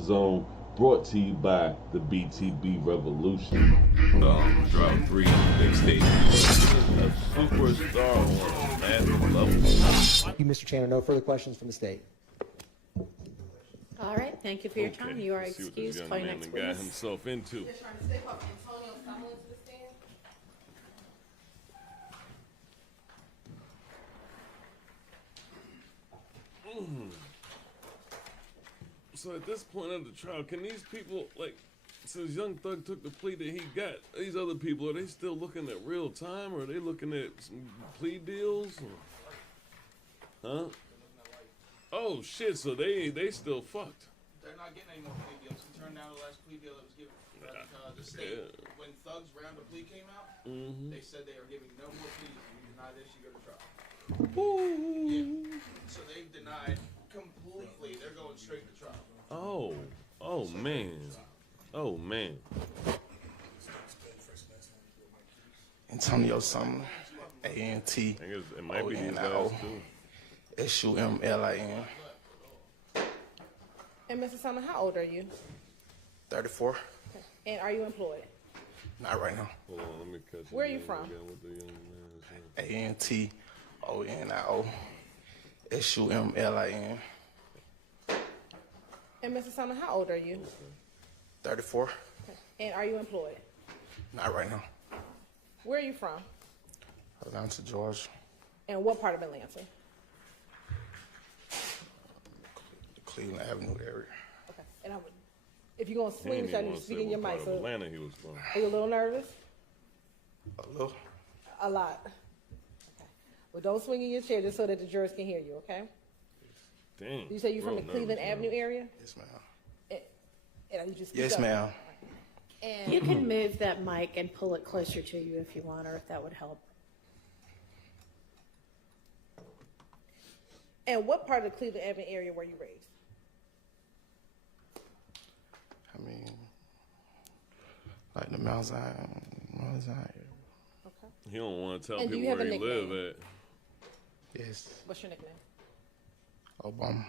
Zone, brought to you by the BTB Revolution. Drop 3 mixtape. A superstar on a massive level. Thank you, Mr. Shannon. No further questions from the state. All right, thank you for your time. You are Let's see what this excused. young Call man your next done got witness. himself into. They're trying to step up Antonio Summerlin to the stand. So at this point of the trial, can these people, like, since Young Thug took the plea that he got, these other people, are they still looking at real time, or are they looking at some plea deals? Huh? Oh shit, so they still fucked. They're not getting any more plea deals. He turned down the last plea deal that was given. The state, when Thug's round of plea came out, they said they are giving no more pleas. If you deny this, you go to trial. Yeah. So they've denied completely. They're going straight to trial. Oh man. Oh man. Antonio Summerlin, A-N-T, I guess it might be these guys O-N-I-O, too. S-U-M-L-I-N, And Mr. Summerlin, how old are you? 34. And are you employed? Not right now. Hold on, let me catch his Where are you name from? again with the young man saying. A-N-T-O-N-I-O, S-U-M-L-I-N, And Mr. Summerlin, how old are you? 34. And are you employed? Not right now. Where are you from? Atlanta, Georgia, And what part of Atlanta? the Cleveland Avenue area. Okay. And if you're going to He swing, didn't so I even need want to to speak say in your what mic. part of So Atlanta he was from. are you a little nervous? A little. A lot. Okay. Well, don't swing in your chair just so that the jurors can hear you, okay? Damn. You say you're from the real Cleveland nervous, Avenue area? Yes, ma'am. And you just speak Yes, up. ma'am. And You can move that mic and pull it closer to you if you want, or if that would help. And what part of the Cleveland Avenue area were you raised? I mean, like the Mount Zion. Okay. He don't want to tell And do people you have where a he live nickname? at. Yes, What's your nickname? Obama.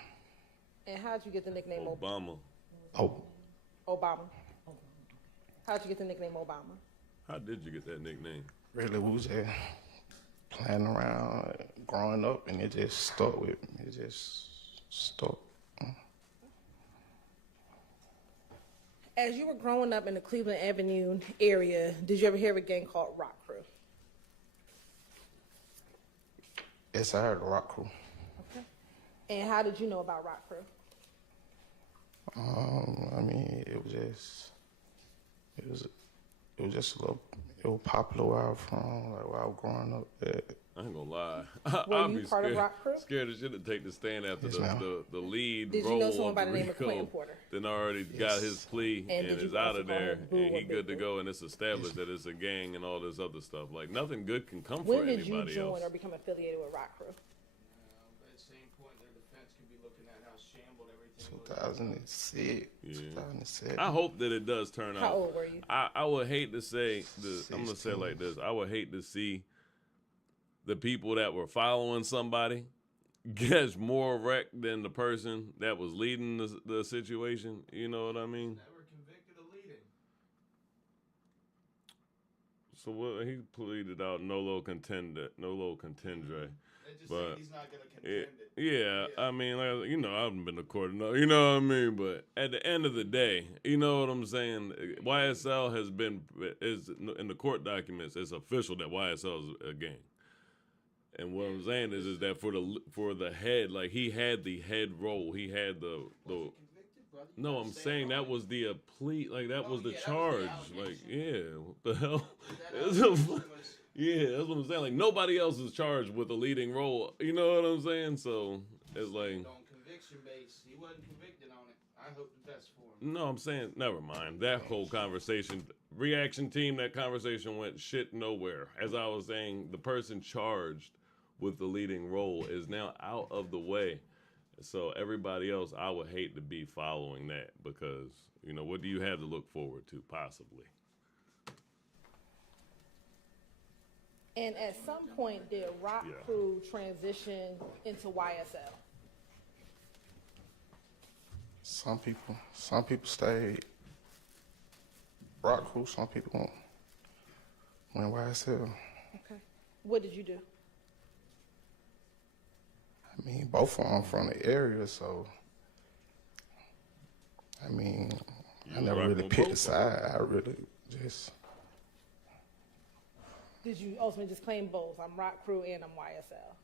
And how'd you get the nickname Obama. Oh, Obama? How'd you get the nickname Obama? How did you get that nickname? really, we was just playing around, growing up, and it just stuck with me. It just stuck. As you were growing up in the Cleveland Avenue area, did you ever hear of a gang called Rock Crew? Yes, I heard the Rock Crew. Okay. And how did you know about Rock Crew? I mean, it was just a little, it was popular where I was from, like where I was growing up at. I ain't gonna lie. Were I'd you be part of scared, Rock Crew? scared as shit to take the stand after Yes, ma'am. the lead Did you role know someone of by the name of Rico, Quentin Porter? then already got his plea and, did you is out also of call there him Boo and or he good to Big go and it's established that it's a gang and all this other stuff. Like nothing good can come When for did you anybody join else. or become affiliated with Rock Crew? At the same point, their defense could be looking at how shambled everything was. 2006, Yeah. 2007. I hope that it does turn out. How old were you? I would hate to say this. I'm gonna say it 16. like this. I would hate to see the people that were following somebody gets more wrecked than the person that was leading the situation. You know what I mean? Never convicted of leading. So what he pleaded out nolo contendere. They just But saying he's not going to contend it. Yeah, I mean, like, you know, I haven't been to court enough, you know what I mean? But at the end of the day, you know what I'm saying? YSL is in the court documents, it's official that YSL is a gang. And what I'm saying is that for the head, like he had the head role, he had the Convicted, brother? You no, gotta I'm say saying it that right. was the plea, like that was the yeah, that was the charge, like allegation. yeah, what the hell? That It's a- allegation was- yeah, that's what I'm saying. Like nobody else is charged with a leading role. You know what I'm saying? So it's like on conviction base. He wasn't convicted on it. I hope the best for him. no, I'm saying never mind. That whole conversation, reaction team, that conversation went shit nowhere. As I was saying, the person charged with the leading role is now out of the way. So everybody else, I would hate to be following that because, you know, what do you have to look forward to possibly? And at some point, did Rock Yeah. Crew transition into YSL? Some people stayed rock crew. Some people went YSL. Okay. What did you do? I mean, both of them from the area, so I mean, I You never rock really with picked a both? side. I really just, Did you ultimately just claim both? I'm rock crew and I'm YSL.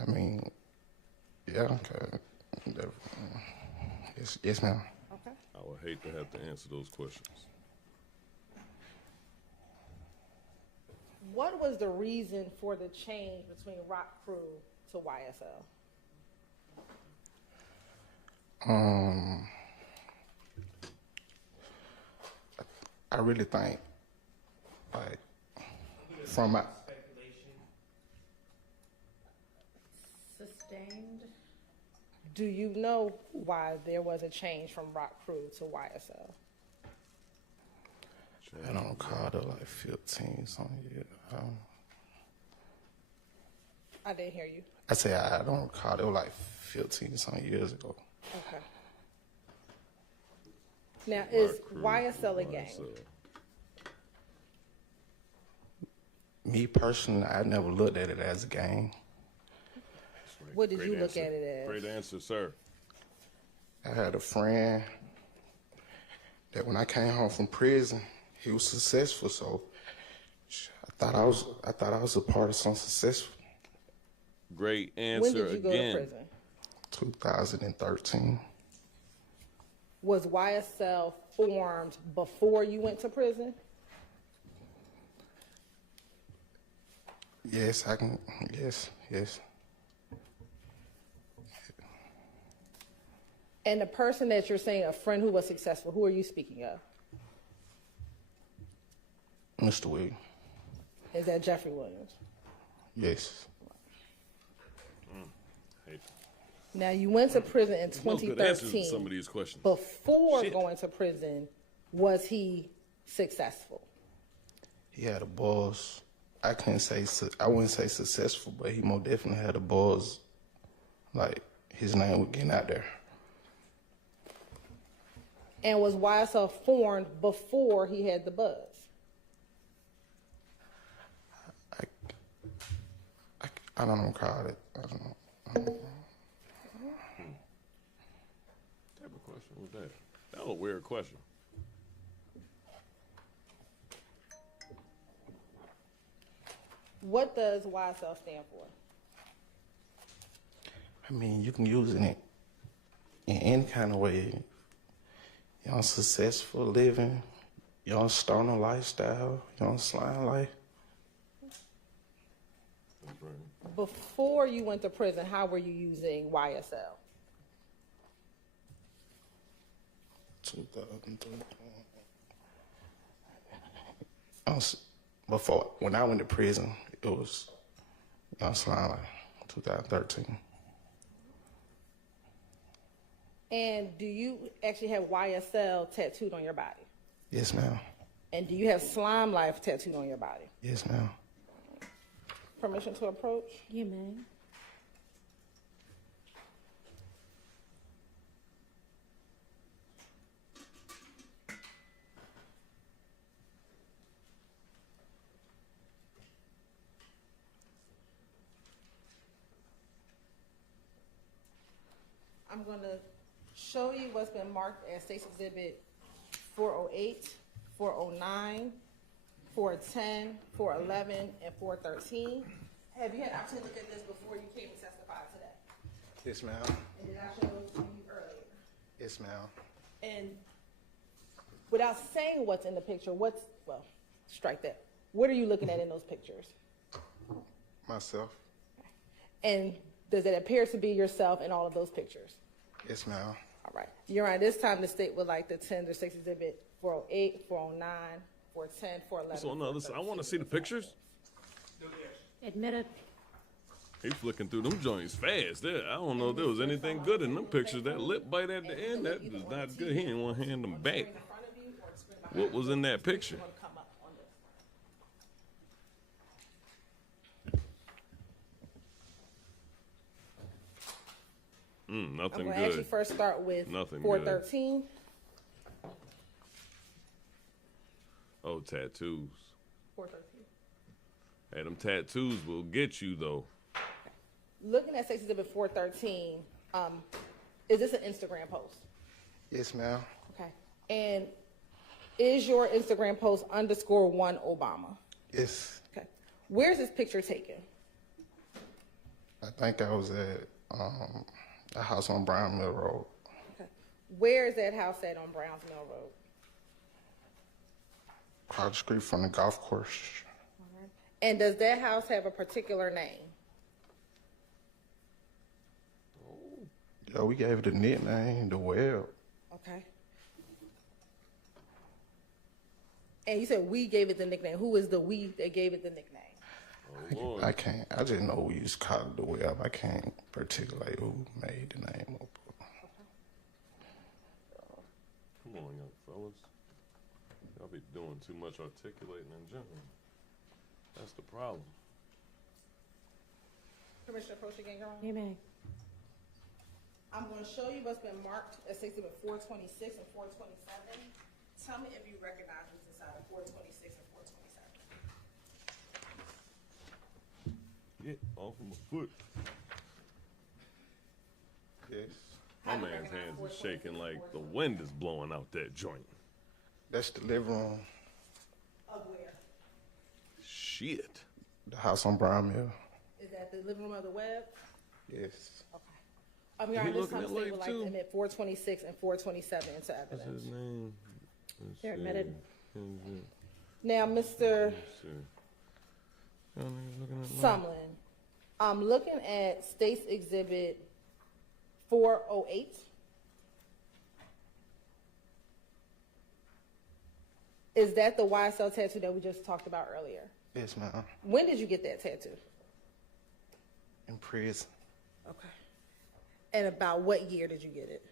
I mean, yeah, okay. Yes, ma'am. Okay. I would hate to have to answer those questions. What was the reason for the change between rock crew to YSL? I really think, like, from my, Sustained. Do you know why there was a change from rock crew to YSL? I don't recall, though, like 15 something years. I didn't hear you. I say I don't recall, it was like 15 something years ago. Okay. Now, is Rock crew, YSL a gang? YSL. Me personally, I never looked at it as a gang. What did Great you look answer. at it as? Great answer, sir. I had a friend that when I came home from prison, he was successful, so I thought I was a part of something successful. Great When answer did you go again. to prison? 2013. Was YSL formed before you went to prison? Yes, I can. Yes. And the person that you're saying, a friend who was successful, who are you speaking of? Mr. Williams. Is that Jeffrey Williams? Yes. Hey, Now, you went to prison in no good answers to 2013. some of these questions. Before Shit. going to prison, was he successful? He had a buzz. I wouldn't say successful, but he most definitely had a buzz. Like, his name was getting out there. And was YSL formed before he had the buzz? I don't recall it. I don't know. What type of question was that? That was a weird question. What does YSL stand for? I mean, you can use it in any kind of way. Young successful living, young stoner lifestyle, young slime life. That's right. Before you went to prison, how were you using YSL? 2003. Before, when I went to prison, it was young slime life, 2013. And do you actually have YSL tattooed on your body? Yes, ma'am. And do you have Slime Life tattooed on your body? Yes, ma'am. Permission to approach? You may. I'm going to show you what's been marked as State's Exhibit 408, 409, 410, 411, and 413. Have you had an opportunity to look at this before you came to testify today? Yes, ma'am. And did I show those to you earlier? Yes, ma'am. And without saying what's in the picture, well, strike that. What are you looking at in those pictures? Myself. And does it appear to be yourself in all of those pictures? Yes, ma'am. All right. Your Honor, this time the state would like to tender State's Exhibit 408, 409, 410, 411. So no, listen, I want to see the pictures. Admitted. He flicking through them joints fast. There, I don't know if there was anything good in them pictures. That lip bite at the end, that was not good. He didn't want to hand them back. What was in that picture? I'm Nothing going to actually good. first start with Nothing 413. Oh, tattoos. 413. Hey, them tattoos will get you though. Looking at Sex Exhibit 413, is this an Instagram post? Yes, ma'am. Okay. And is your Instagram post _1 Obama? Yes. Okay. Where's this picture taken? I think I was at a house on Brown Mill Road. Okay. Where is that house at on Browns Mill Road? Across the street from the golf course. And does that house have a particular name? Yo, we gave it a nickname, the Well. Okay. And you said we gave it the nickname. Who is the we that gave it the nickname? Lord. I can't. I just know we used to call it the Well. I can't particulate who made the name up. Come on, young fellas. Y'all be doing too much articulating in general. That's the problem. Commissioner Pro Shigangaro? You may. I'm going to show you what's been marked as Exhibit 426 and 427. Tell me if you recognize what's inside of 426 and 427. Get off of my foot. Yes. My man's hands are shaking like the wind is blowing out that joint. That's the living room. Of where? Shit. The house on Brown Mill. Is that the living room of the web? Yes. Okay. Your He Honor, this looking time at the state life, would like too? to admit 426 and 427 into What's his evidence. name? They're admitted. Now, Mr. Y'all niggas looking at life. Sumlin, I'm looking at State's Exhibit 408. Is that the YSL tattoo that we just talked about earlier? Yes, ma'am. When did you get that tattoo? In prison. Okay. And about what year did you get it?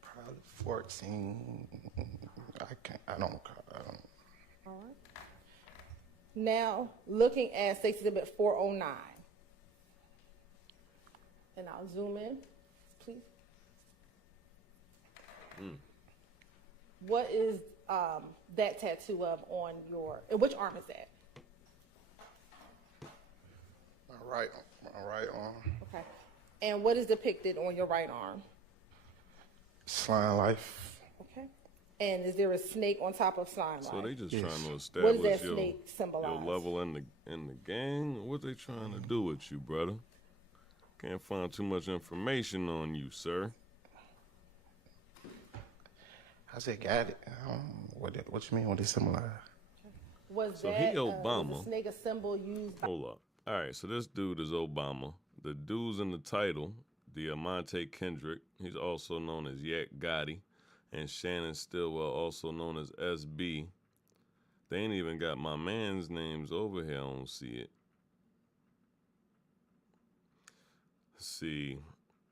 Probably 14. I don't. All right. Now, looking at State's Exhibit 409. And I'll zoom in, please. What is that tattoo of on your, and which arm is that? My right arm. Okay. And what is depicted on your right arm? Slime life. Okay. And is there a snake on top of slime So line? they just Yes. trying to What does establish that your snake symbolize? level in the gang. What they trying to do with you, brother? Can't find too much information on you, sir. I said, got it. What you mean? What it symbolize? Was So that he Obama. was the snake a symbol used by Hold up. All right, so this dude is Obama. The dude's in the title, Deamonte Kendrick. He's also known as Yak Gotti. And Shannon Stillwell, also known as SB. They ain't even got my man's names over here. I don't see it. See,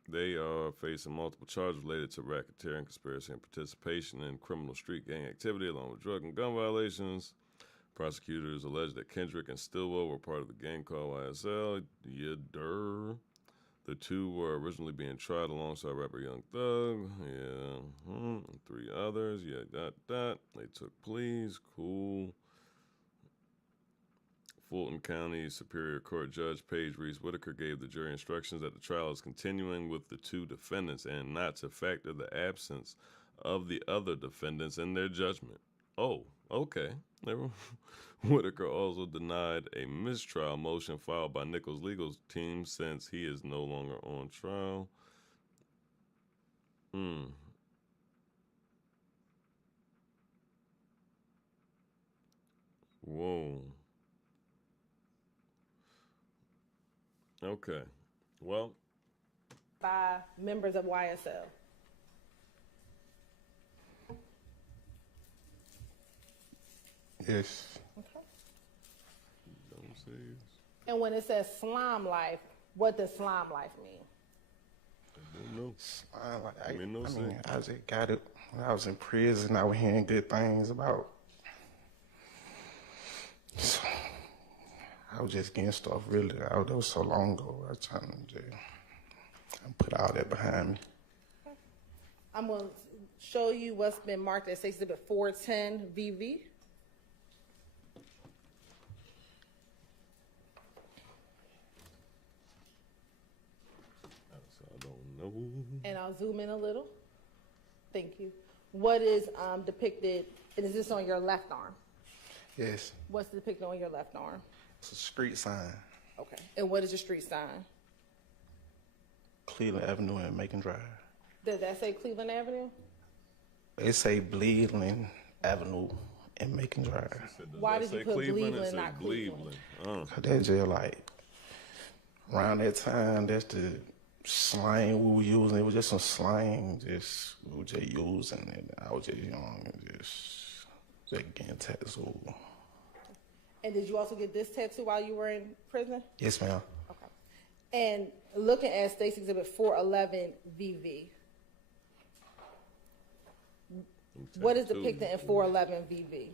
they are facing multiple charges related to racketeering, conspiracy, and participation in criminal street gang activity, along with drug and gun violations. Prosecutors allege that Kendrick and Stillwell were part of the gang called YSL. The two were originally being tried alongside rapper Young Thug. And 3 others. They took pleas. Cool. Fulton County Superior Court Judge Paige Reese Whitaker gave the jury instructions that the trial is continuing with the 2 defendants and not to factor the absence of the other defendants in their judgment. Oh, okay. Whitaker also denied a mistrial motion filed by Nichols' legal team since he is no longer on trial. Whoa. Okay. Well, by members of YSL? Yes. Okay. don't say it. And when it says slime life, what does slime life mean? I don't know. I mean, no sense. I just got it when I was in prison. I was hearing good things about. So, I was just getting stuff really. That was so long ago. put all that behind me. I'm going to show you what's been marked as Exhibit 410 VV. I don't know. And I'll zoom in a little. Thank you. What is depicted, and is this on your left arm? Yes, What's depicted on your left arm? it's a street sign, Okay. And what is your street sign? Cleveland Avenue and Macon Drive. Does that say Cleveland Avenue? It say Bleedland Avenue and Macon Drive. Why Does did that you put say Cleveland, It says not Cleveland? That just like around that time, that's the slang we were using. It was just some slang, we were just using it. I was just young and just getting tattooed. And did you also get this tattoo while you were in prison? Yes, ma'am. Okay. And looking at State's Exhibit 411 VV, what is depicted in 411 VV?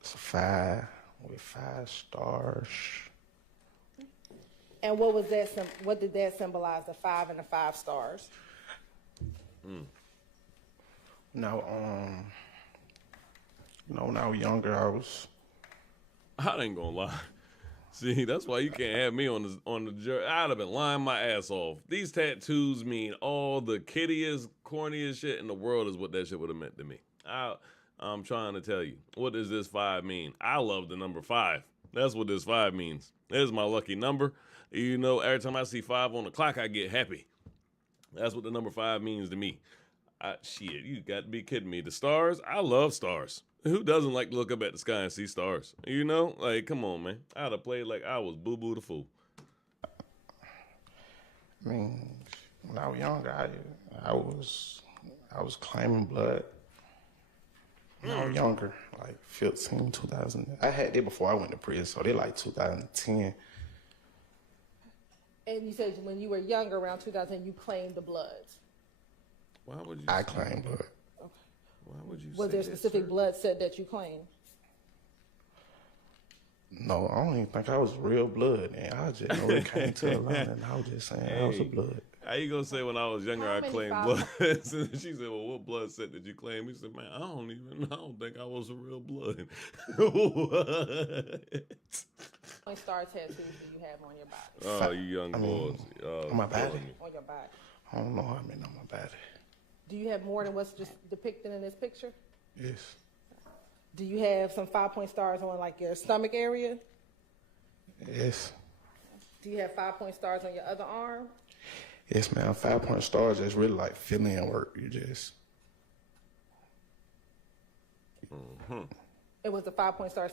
It's a 5 with 5 stars. And what was that? What did that symbolize? The 5 and the 5 stars. Now, when I was younger, I ain't gonna lie. See, that's why you can't have me on the jury. I'd have been lying my ass off. These tattoos mean all the kiddiest, corniest shit in the world is what that shit would have meant to me. I'm trying to tell you. What does this 5 mean? I love the number 5. That's what this 5 means. It's my lucky number. You know, every time I see 5 on the clock, I get happy. That's what the number 5 means to me. Shit, you got to be kidding me. The stars, I love stars. Who doesn't like to look up at the sky and see stars? You know, like, come on, man. I'd have played like I was Boo Boo the Fool. I mean, when I was younger, I was claiming blood. When I was younger, like 15, 2000. I had it before I went to prison, so they like 2010. And you said when you were younger, around 2000, you claimed the bloods. Why would you? I claimed blood. Why would you? Was say there that, specific sir? blood set that you claimed? No, I don't even think I was real blood. And I just know it came to a line, and I was just saying I was a blood. How you gonna say when I was younger How I many claimed files- blood? She said, "Well, what blood set did you claim?" He said, "Man, I don't think I was a real blood." What? How many star tattoos do you have on your body? Oh, you young boys. On my body? killing me. On your body. I don't know how many on my body. Do you have more than what's just depicted in this picture? Yes. Do you have some 5-point stars on like your stomach area? Yes. Do you have 5-point stars on your other arm? Yes, man. 5-point stars is really like fill-in work. You just. And was the 5-point stars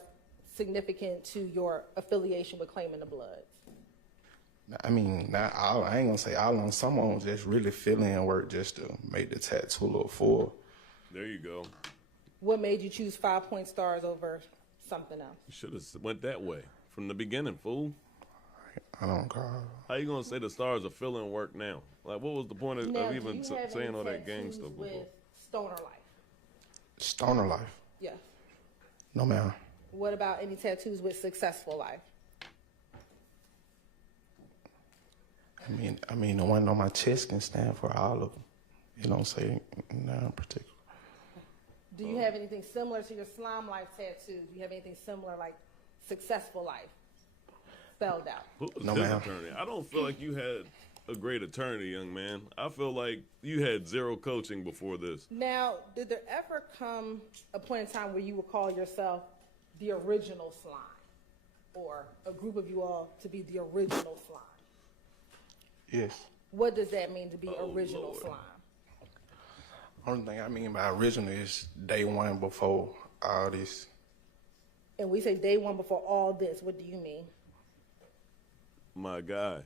significant to your affiliation with claiming the blood? I mean, not all. I ain't gonna say all on. Some of them just really fill-in work just to make the tattoo look full. There you go. What made you choose 5-point stars over something else? You should have went that way from the beginning, fool. I don't call. How you gonna say the stars are filling work now? Like, what was the point of Now, do even you have saying any all that gang tattoos stuff with before? stoner life? Stoner life. Yes. No, ma'am. What about any tattoos with successful life? I mean, the one on my chest can stand for all of them. It don't say none in particular. Do you have anything similar to your slime life tattoo? Do you have anything similar like successful life spelled out? Who was No, his ma'am. attorney? I don't feel like you had a great attorney, young man. I feel like you had zero coaching before this. Now, did there ever come a point in time where you would call yourself the original slime, or a group of you all to be the original slime? Yes. What does that mean to be original Lord. slime? Only thing I mean by original is day one before all this. And we say day one before all this. What do you mean? My guy,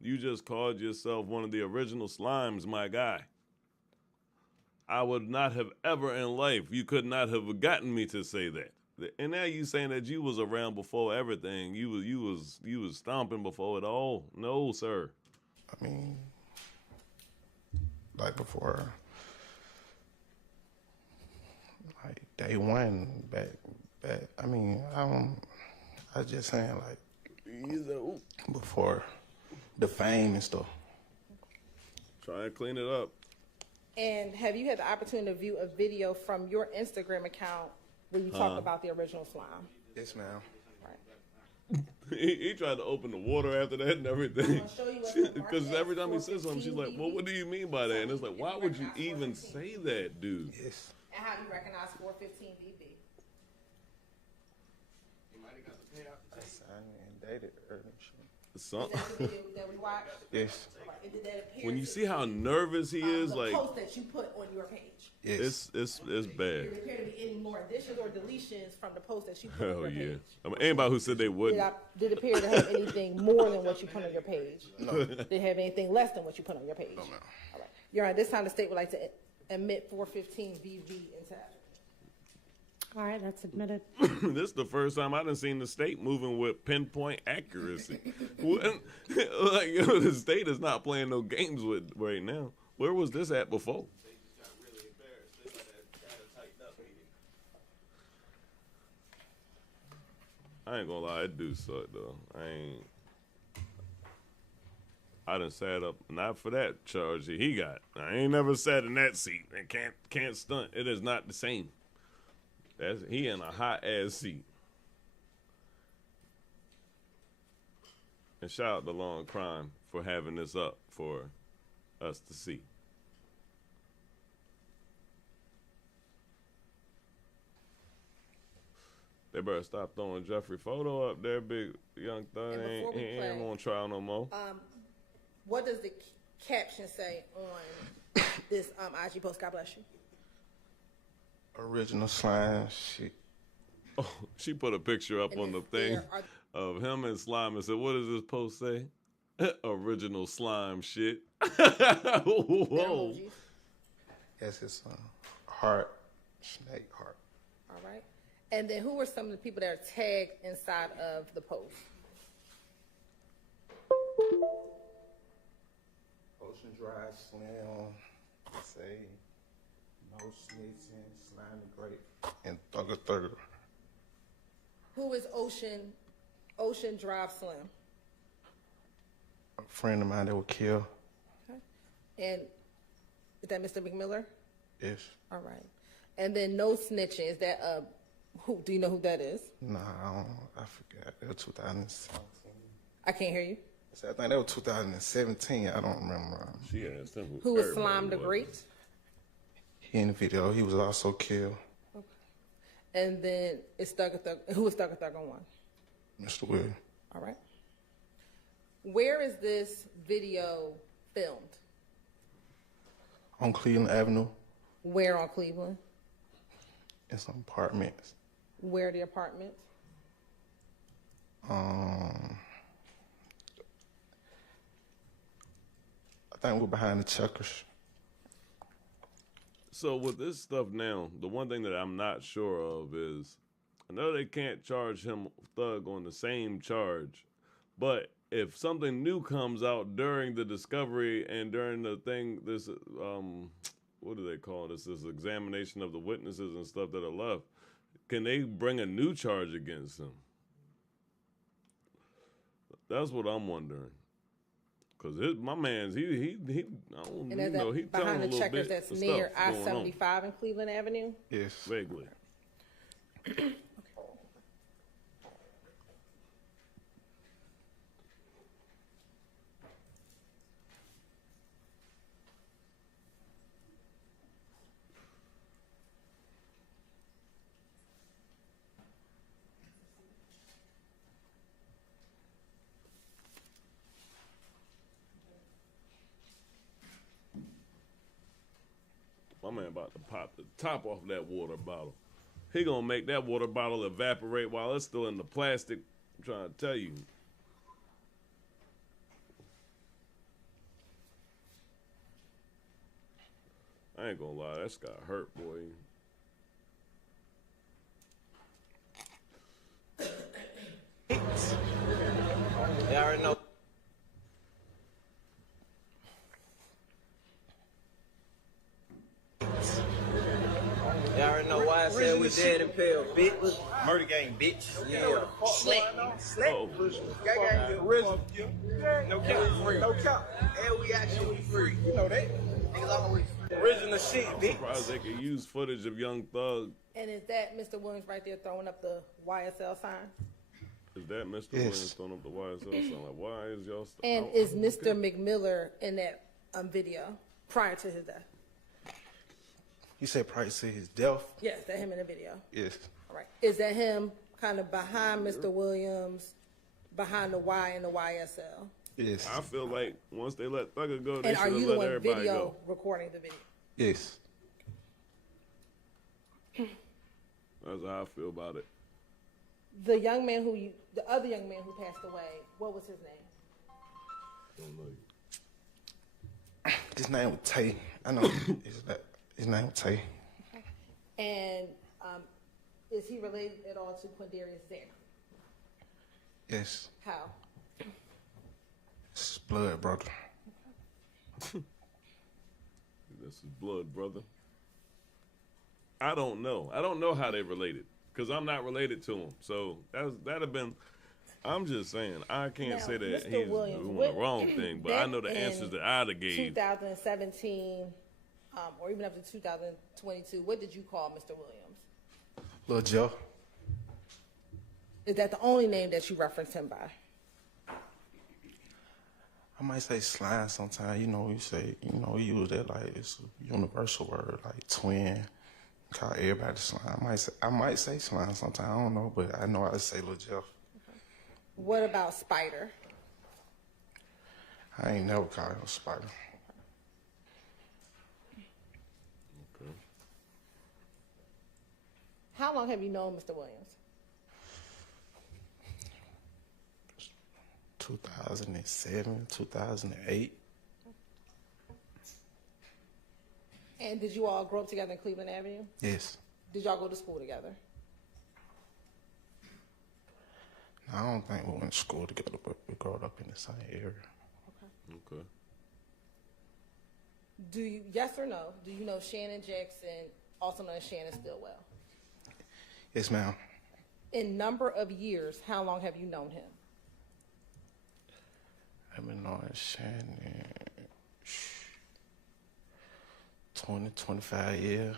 you just called yourself one of the original slimes, my guy. I would not have ever in life, you could not have gotten me to say that. And now you saying that you was around before everything. You was stomping before it all. No, sir. I mean, like before, like day one, back. I mean, I just saying like before the fame and stuff. Try and clean it up. And have you had the opportunity to view a video from your Instagram account where you talk about the original slime? Yes, ma'am. Right. He tried to open the water after that and everything. I'll show you what's marked Because as every time he says something, she's like, 415 well, what do you mean by that? And it's like, why would you even say that, dude? Yes. And how do you recognize 415 BB? You might have got the payout. I signed and dated her. Some, Is that the video that we watched? Yes. Right. Did that appear when you to see how nervous he is, the like, post that you put on your page? Yes. it's bad. Did there appear to be any more additions or deletions from the post that you put on Hell your yeah. page? I mean, anybody who said they wouldn't. Did it appear to have anything more than what you put on your page? No. Did it have anything less than what you put on your page? No, ma'am. All right. Your Honor, this time the state would like to admit 415 BV into evidence. All right, that's admitted. This is the first time I done seen the state moving with pinpoint accuracy. Like, yo, the state is not playing no games with right now. Where was this at before? They just got really embarrassed. They had a tightened up meeting. I ain't gonna lie, it do suck though. I done sat up, not for that charge that he got. I ain't never sat in that seat and can't stunt. It is not the same. He in a hot ass seat. And shout out to Law and Crime for having this up for us to see. They better stop throwing Jeffrey photo up there, big young thug. And before we He play, ain't on trial no more. What does the caption say on this IG post? God bless you. Original slime shit. Oh, she put a picture up And on the if thing there are- of him and Slime and said, what does this post say? Original slime shit. Whoa. emojis. Yes, it's heart, snake heart. All right. And then who are some of the people that are tagged inside of the post? Ocean Drive, Slim, say, no snitching, slime the grape, and Thugger Thugger. Who is Ocean Drive Slim? A friend of mine that was killed. Okay. And is that Mr. McMiller? Yes. All right. And then no snitching. Is that who? Do you know who that is? Nah, I don't. I forgot. It was 2017. I can't hear you. I think that was 2017. I don't remember. She asked him Who was everybody Slime the was. Great? He in the video. He was also killed. And then it's Thugger Thug. Who is Thugger Thugger one? Mr. Will. All right. Where is this video filmed? On Cleveland Avenue, Where on Cleveland? in some apartments. Where are the apartments? I think we're behind the checkers. So with this stuff now, the one thing that I'm not sure of is, I know they can't charge him Thug on the same charge, but if something new comes out during the discovery and during the thing, this what do they call this? This examination of the witnesses and stuff that are left, can they bring a new charge against him? That's what I'm wondering. Cause my man's he I don't And is know, he that telling behind a the little checkers bit that's of near stuff going on. I-75 in Cleveland Avenue? Yes. Vaguely. My man about to pop the top off that water bottle. He gonna make that water bottle evaporate while it's still in the plastic. I'm trying to tell you. I ain't gonna lie, that's got hurt, boy. They already know. They They already know why I said we dead and pale, bitch. Murder gang, bitch. Yeah. Slick. Oh, No cap. No cap. And we actually free. You know that. Niggas always original shit, I'm bitch. surprised they could use footage of Young Thug. And is that Mr. Williams right there throwing up the YSL sign? Is that Mr. Yes. Williams throwing up the YSL sign? Like, why is y'all? And is Mr. McMiller in that video prior to his death? You said price to his death? Yes, that him in the video. Yes. All right. Is that him kind of behind Mr. Williams, behind the Y and the YSL? Yes. I feel like once they let Thugger go, they And are should you have the let one everybody video go. recording the video? Yes. That's how I feel about it. The young man the other young man who passed away, what was his name? Don't know you. His name was Tay. I know his name was Tay. And is he related at all to Quindarius Zanner? Yes. How? It's blood, brother. This is blood, brother. I don't know. I don't know how they related because I'm not related to him. So that'd have been. I'm just saying. I can't Now, say that Mr. he's Williams, doing what- the wrong thing, but I know the back answers in that I'd have gave. 2017, or even up to 2022, what did you call Mr. Williams? Lil Joe. Is that the only name that you referenced him by? I might say slime sometimes. You know, we use that like it's a universal word, like twin. Call everybody slime. I might say slime sometimes. I don't know, but I know I say Lil Jeff. What about Spider? I ain't never called him Spider. Okay. How long have you known Mr. Williams? 2007, 2008. And did you all grow up together in Cleveland Avenue? Yes. Did y'all go to school together? I don't think we went to school together, but we grew up in the same area. Okay. Do you, yes or no, do you know Shannon Jackson, also known as Shannon Stillwell? Yes, ma'am. In number of years, how long have you known him? I've been knowing Shannon 20, 25 years.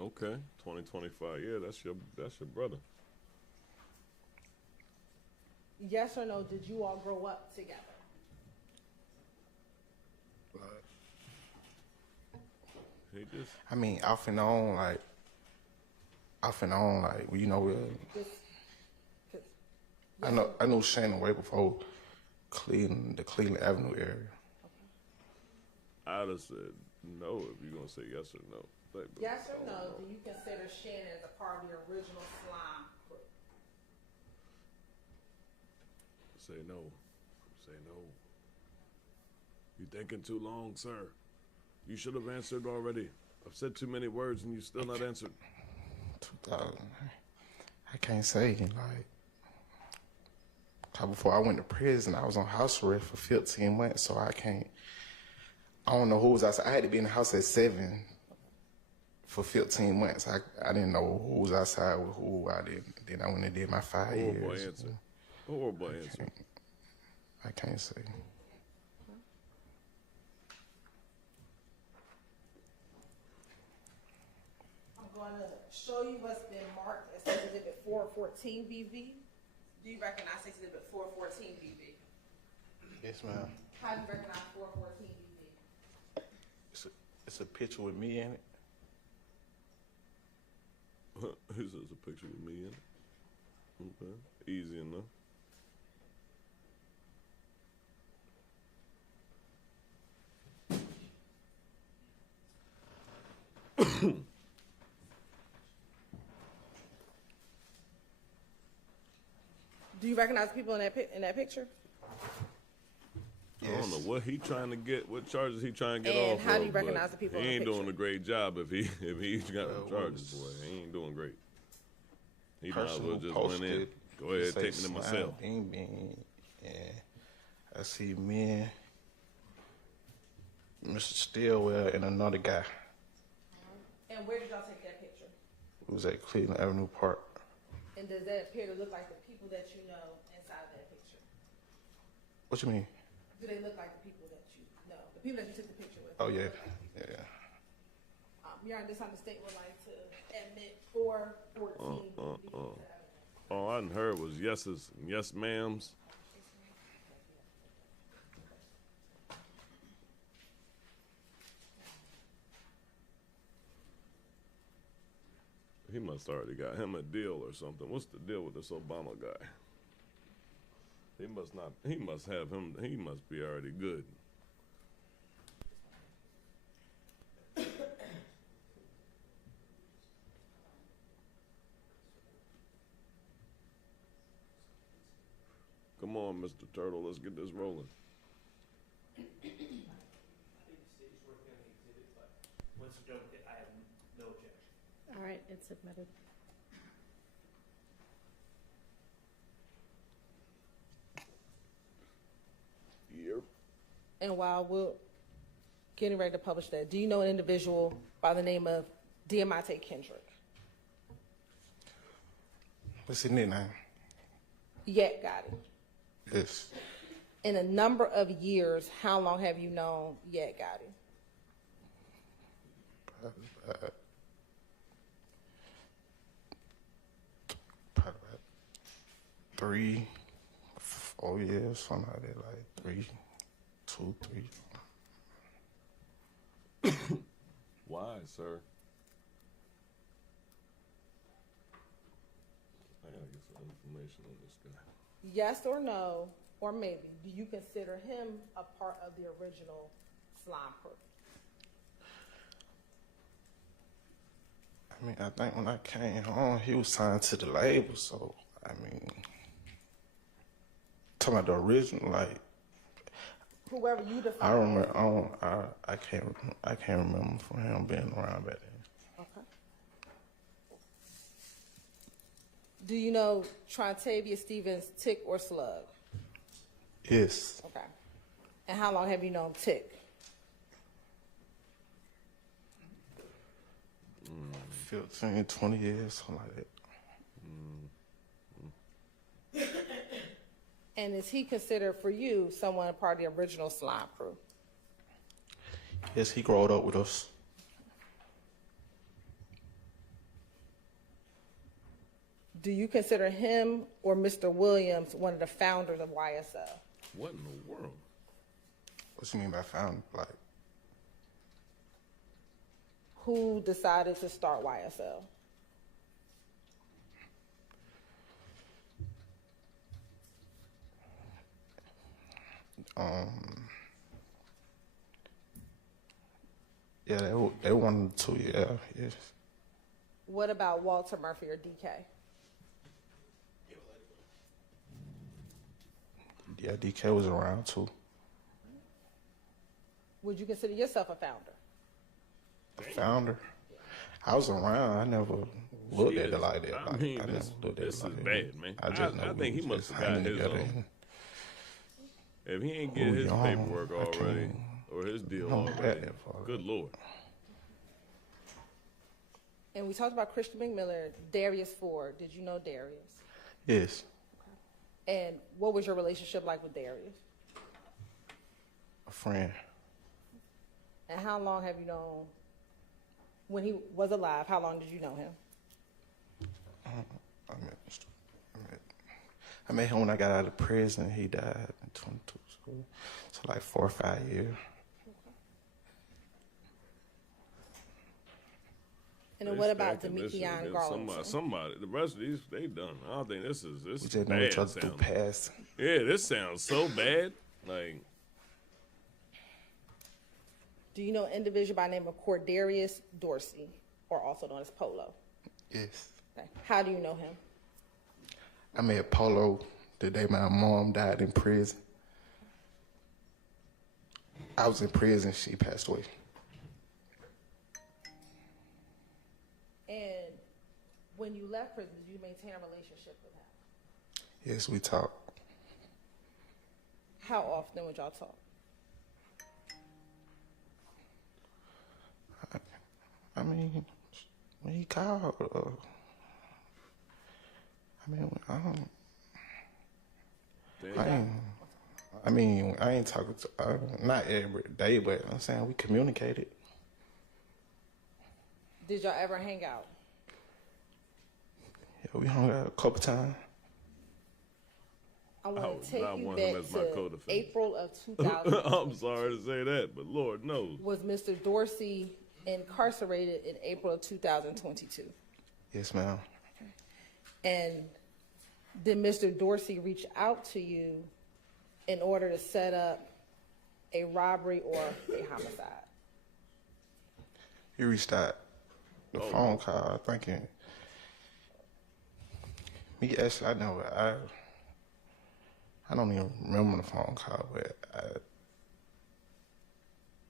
Okay. 2025. Yeah, that's your brother. Yes or no, did you all grow up together? He just. I mean, off and on, like, you know, Just, 'cause- I knew Shannon way before the Cleveland Avenue area. I'd have said no if you're gonna say yes or no. But Yes I or don't no, know. do you consider Shannon as a part of the original slime crew? Say no. Say no. You thinking too long, sir. You should have answered already. I've said too many words and you still not answered. 2000. I can't say, like, before I went to prison, I was on house arrest for 15 months, so I don't know who was outside. I had to be in the house at 7 for 15 months. I didn't know who was outside with who. Then I went and did my 5 Horrible years. answer. Horrible answer. I can't say. I'm going to show you what's been marked as Exhibit 414 BV. Do you recognize Exhibit 414 BV? Yes, ma'am. How do you recognize 414 BV? It's a picture with me in it. This is a picture with me in it. Okay. Easy enough. Do you recognize people in that picture? I don't know what he trying to get. What charges he trying to get And off how do of, you recognize but the people He in the ain't doing picture? a great job if he's got no charges, boy. He ain't doing great. He might as well Person who just went in. posted, Go ahead, say take me to my cell. Bean Bean, and I see me and Mr. Stillwell and another guy. And where did y'all take that picture? It was at Cleveland Avenue Park. And does that appear to look like the people that you know inside of that picture? What you mean? Do they look like the people that you know? The people that you took the picture with? Oh, yeah. Look like the people? Yeah. Your Honor, this time the state would like to admit 414. All I heard was yeses and yes ma'ams. He must already got him a deal or something. What's the deal with this Obama guy? He must not. He must have him. He must be already good. Come on, Mr. Turtle. Let's get this rolling. All right, it's submitted. Yep. And while we're getting ready to publish that, do you know an individual by the name of Deamonte Kendrick? What's his nickname? Yet got it. Yes. In a number of years, how long have you known Yet got it? Probably about 3, 4 years, something like that, like 3, 2, 3. Why, sir? I gotta get some information on this guy. Yes or no, or maybe, do you consider him a part of the original slime crew? I mean, I think when I came home, he was signed to the label, so, I mean, talking about the original, like, Whoever you define. I remember, I can't remember from him being around back then. Okay. Do you know Trontavia Stevens, Tick or Slug? Yes. Okay. And how long have you known Tick? 15, 20 years, something like that. And is he considered for you someone a part of the original slime crew? Yes, he growed up with us. Do you consider him or Mr. Williams one of the founders of YSL? What in the world? What you mean by found? Like, Who decided to start YSL? yeah, they wanted to, yeah, yes. What about Walter Murphy or DK? Yeah, DK was around too. Would you consider yourself a founder? Founder. I was around. I never looked at it like that. I mean, never looked at this it is like bad, that. man. I just know I we think he was must just have got hanging his together. own. If he ain't get Oh, his y'all, paperwork I already, can't- or his deal don't go already, back that far. good Lord. And we talked about Christian McMillan, Darius Ford. Did you know Darius? Yes. And what was your relationship like with Darius? A friend. And how long have you known, when he was alive, how long did you know him? I met him when I got out of prison. He died in 22, so like 4 or 5 years. And then They what about stacking this shit Demetrion against Garland? Somebody. The rest of these, they done. I don't think this We is just know bad each other through sound. past. Yeah, this sounds so bad. Like, Do you know an individual by the name of Cordarius Dorsey, or also known as Polo? Yes. Okay. How do you know him? I met Polo the day my mom died in prison. I was in prison. She passed away. And when you left prison, did you maintain a relationship with him? Yes, we talked. How often would y'all talk? I mean, He called. I mean, I ain't talking to, not every day, but I'm saying we communicated. Did y'all ever hang out? Yeah, we hung out a couple times. I I want would to take not you want him back as my to co-defendant. April of 2000. I'm sorry to say that, but Lord knows. Was Mr. Dorsey incarcerated in April of 2022? Yes, ma'am. And did Mr. Dorsey reach out to you in order to set up a robbery or a homicide? He reached out the phone call thinking me actually I don't even remember the phone call, but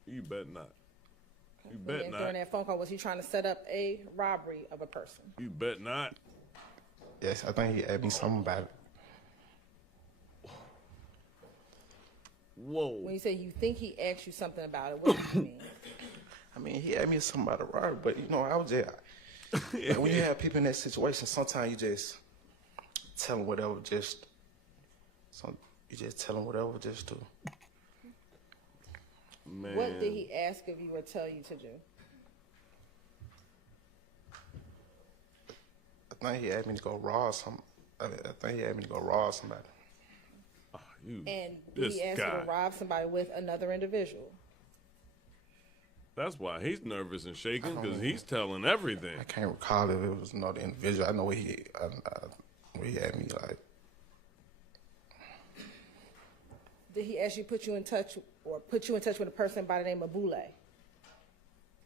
You bet not. You And bet not. during that phone call, was he trying to set up a robbery of a person? You bet not. yes, I think he asked me something about it. Whoa. When you say you think he asked you something about it, what do you mean? I mean, he asked me something about a robbery, but you know, I was just like, when you have people in that situation, sometimes you just tell them whatever, you just tell them whatever, just to. Man. What did he ask of you or tell you to do? I think he asked me to go rob some. I think he asked me to go rob somebody. Oh, you, And did this he ask guy. you to rob somebody with another individual? That's why he's nervous and shaking, because he's telling everything. I can't recall if it was another individual. I know where he had me like. Did he ask you to put you in touch with a person by the name of Boule?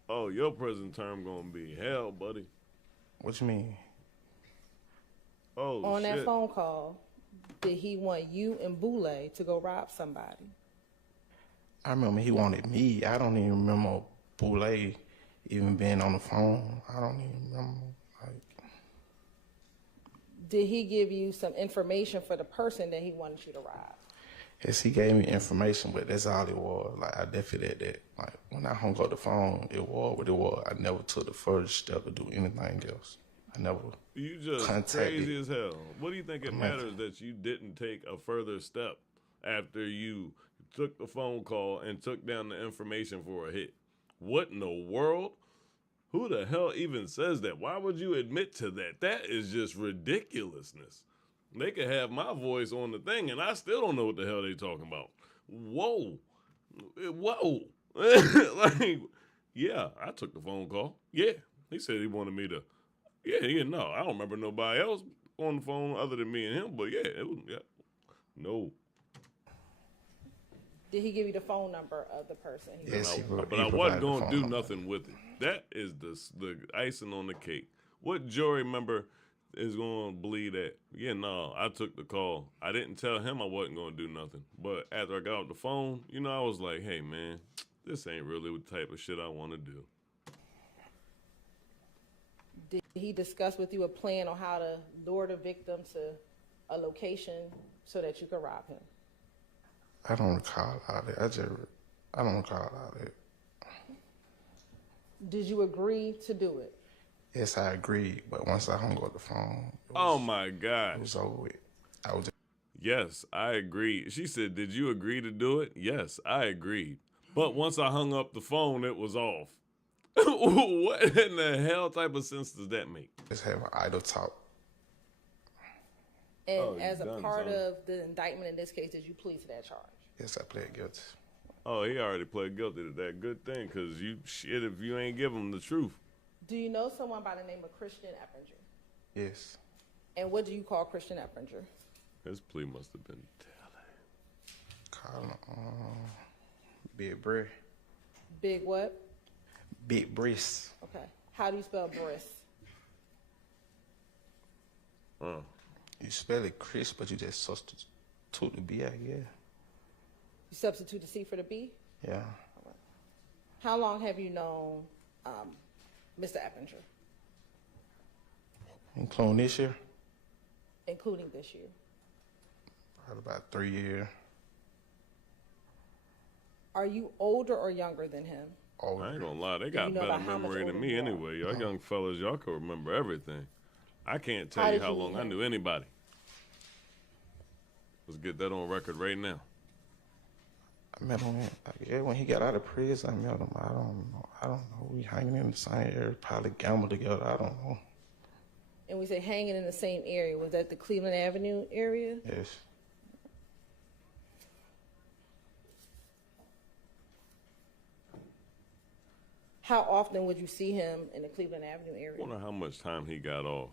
Oh, your prison term gonna be hell, buddy. What you mean? Oh, On shit. that phone call, did he want you and Boule to go rob somebody? I remember he wanted me. I don't even remember Boule even being on the phone. I don't even remember. Like, Did he give you some information for the person that he wanted you to rob? yes, he gave me information, but that's all it was. Like, I definitely did that. Like, when I hung up the phone, it was what it was. I never took the first step to do anything else. I never You just contacted. crazy as hell. What do you think it matters that you didn't take a further step after you took the phone call and took down the information for a hit? What in the world? Who the hell even says that? Why would you admit to that? That is just ridiculousness. They could have my voice on the thing and I still don't know what the hell they talking about. Whoa. Whoa. Like, yeah, I took the phone call. Yeah. He said he wanted me to. Yeah, no, I don't remember nobody else on the phone other than me and him, but yeah, it was, yeah. No. Did he give you the phone number of the person? Yes, But I wasn't going to do nothing with it. That is the icing on the cake. What jury member is going to believe that? Yeah, no, I took the call. I didn't tell him I wasn't going to do nothing. But after I got off the phone, you know, I was like, hey, man, this ain't really the type of shit I want to do. Did he discuss with you a plan on how to lure the victim to a location so that you could rob him? I don't recall all that. I don't recall all that. Did you agree to do it? Yes, I agreed, but once I hung up the phone, Oh, my God. it was over with. I was Yes, I agreed. She said, did you agree to do it? Yes, I agreed. But once I hung up the phone, it was off. What in the hell type of sense does that make? just having idle talk. And Oh, you as a done, part son. of the indictment in this case, did you plead to that charge? Yes, I pled guilty. Oh, he already pled guilty to that. Good thing, because you shit if you ain't give him the truth. Do you know someone by the name of Christian Eppinger? Yes. And what do you call Christian Eppinger? His plea must have been Call him Big Briss. Big what? Big Briss. Okay. How do you spell Briss? You spell it Chris, but you just substitute the B, I guess. You substitute the C for the B? Yeah. How long have you known Mr. Eppinger, Including this year, including this year? probably about 3 years. Are you older or younger than him? Oh, I ain't gonna lie, they got you know better about how much memory than older me you are? anyway. Y'all young fellas, y'all can remember everything. I can't tell How you did how you long meet I him? knew anybody. Let's get that on record right now. I met him when he got out of prison. I met him. I don't know. We hanging in the same area, probably gambled together. I don't know. And we say hanging in the same area. Was that the Cleveland Avenue area? Yes. How often would you see him in the Cleveland Avenue area? Wonder how much time he got off.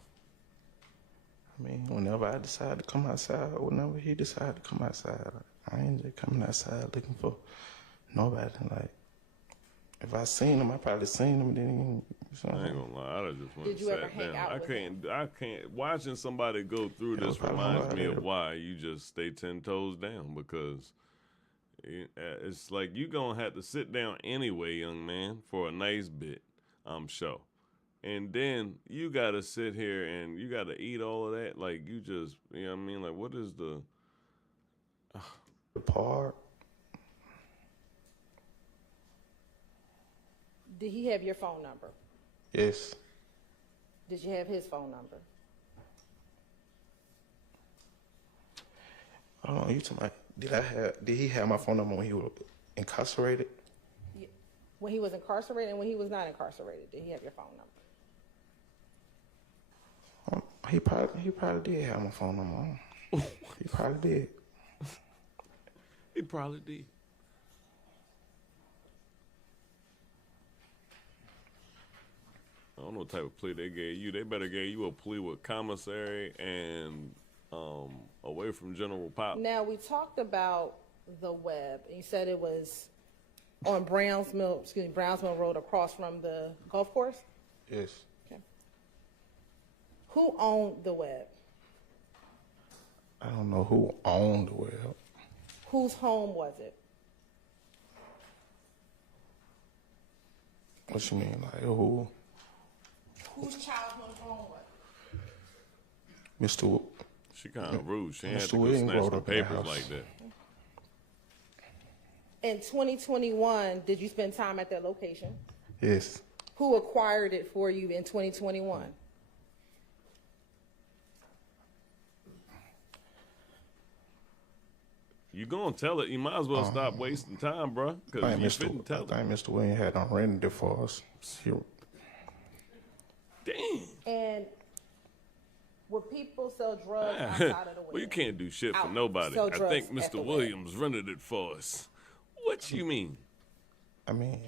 I mean, whenever I decide to come outside, whenever he decided to come outside, I ain't just coming outside looking for nobody. Like, if I seen him, I probably seen him. Then I ain't gonna lie, I just went Did and you ever sat hang down. out I with can't. Watching somebody go through Yeah, this probably reminds why me I of did. why you just stay 10 toes down, because it's like you gonna have to sit down anyway, young man, for a nice bit, I'm sure. And then you gotta sit here and you gotta eat all of that. Like, you just, you know what I mean? Like, what is the part. Did he have your phone number? Yes. Did you have his phone number? I don't know. You talking about? Did he have my phone number when he was incarcerated? When he was incarcerated and when he was not incarcerated, did he have your phone number? He probably did have my phone number. He probably did. He probably did. I don't know what type of plea they gave you. They better gave you a plea with commissary and away from General Pop. Now, we talked about the web. You said it was on Brownsmill Road across from the golf course? Yes. Okay. Who owned the web? I don't know who owned the web. Whose home was it? What you mean, like who? Whose childhood home was it? Mr. She kind of rude. She ain't had Mr. to go Williams snatch wrote the up in the papers house. like that. In 2021, did you spend time at that location? Yes. Who acquired it for you in 2021? You gonna tell it? You might as well stop wasting time, bro. I Because think you shouldn't I tell it. think Mr. Williams had done rented it for us. Damn. And would people sell drugs outside of the web? Well, you can't do shit for Out. nobody. Sell I drugs think at Mr. the web. Williams rented it for us. What you mean? I mean,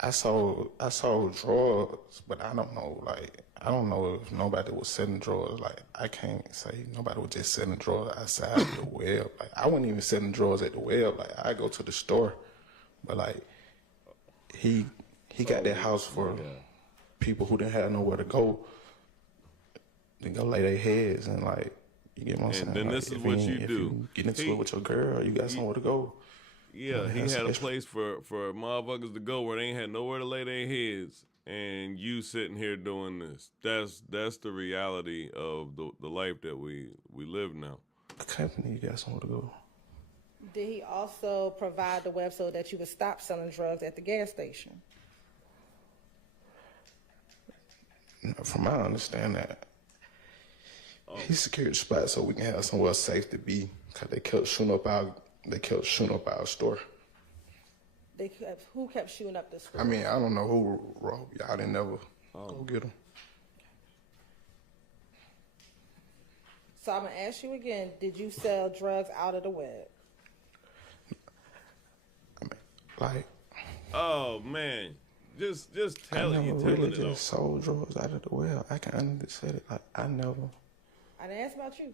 I sold drugs, but I don't know. Like, I don't know if nobody was selling drugs. Like, I can't say nobody was just selling drugs outside of the web. Like, I wasn't even selling drugs at the web. Like, I go to the store, but like, he got that house for people who didn't have nowhere to go lay their heads, and like, you get what I'm saying? And then Like, this is if what you you do. get into it with your girl, you got somewhere to go. Yeah, he that's had a extra. place for motherfuckers to go where they ain't had nowhere to lay their heads, and you sitting here doing this. That's the reality of the life that we live now. The company, you got somewhere to go. Did he also provide the web so that you would stop selling drugs at the gas station? From my understanding, he secured the spot so we can have somewhere safe to be. Cause they kept shooting up our store. Who kept shooting up the store? I mean, I don't know who robbed y'all. Didn't never go get them. So I'm gonna ask you again: did you sell drugs out of the web? I mean, like, Oh man, just I tell it. never You really telling it all. just sold drugs out of the well. I can honestly say it. Like, I never. I didn't ask about you.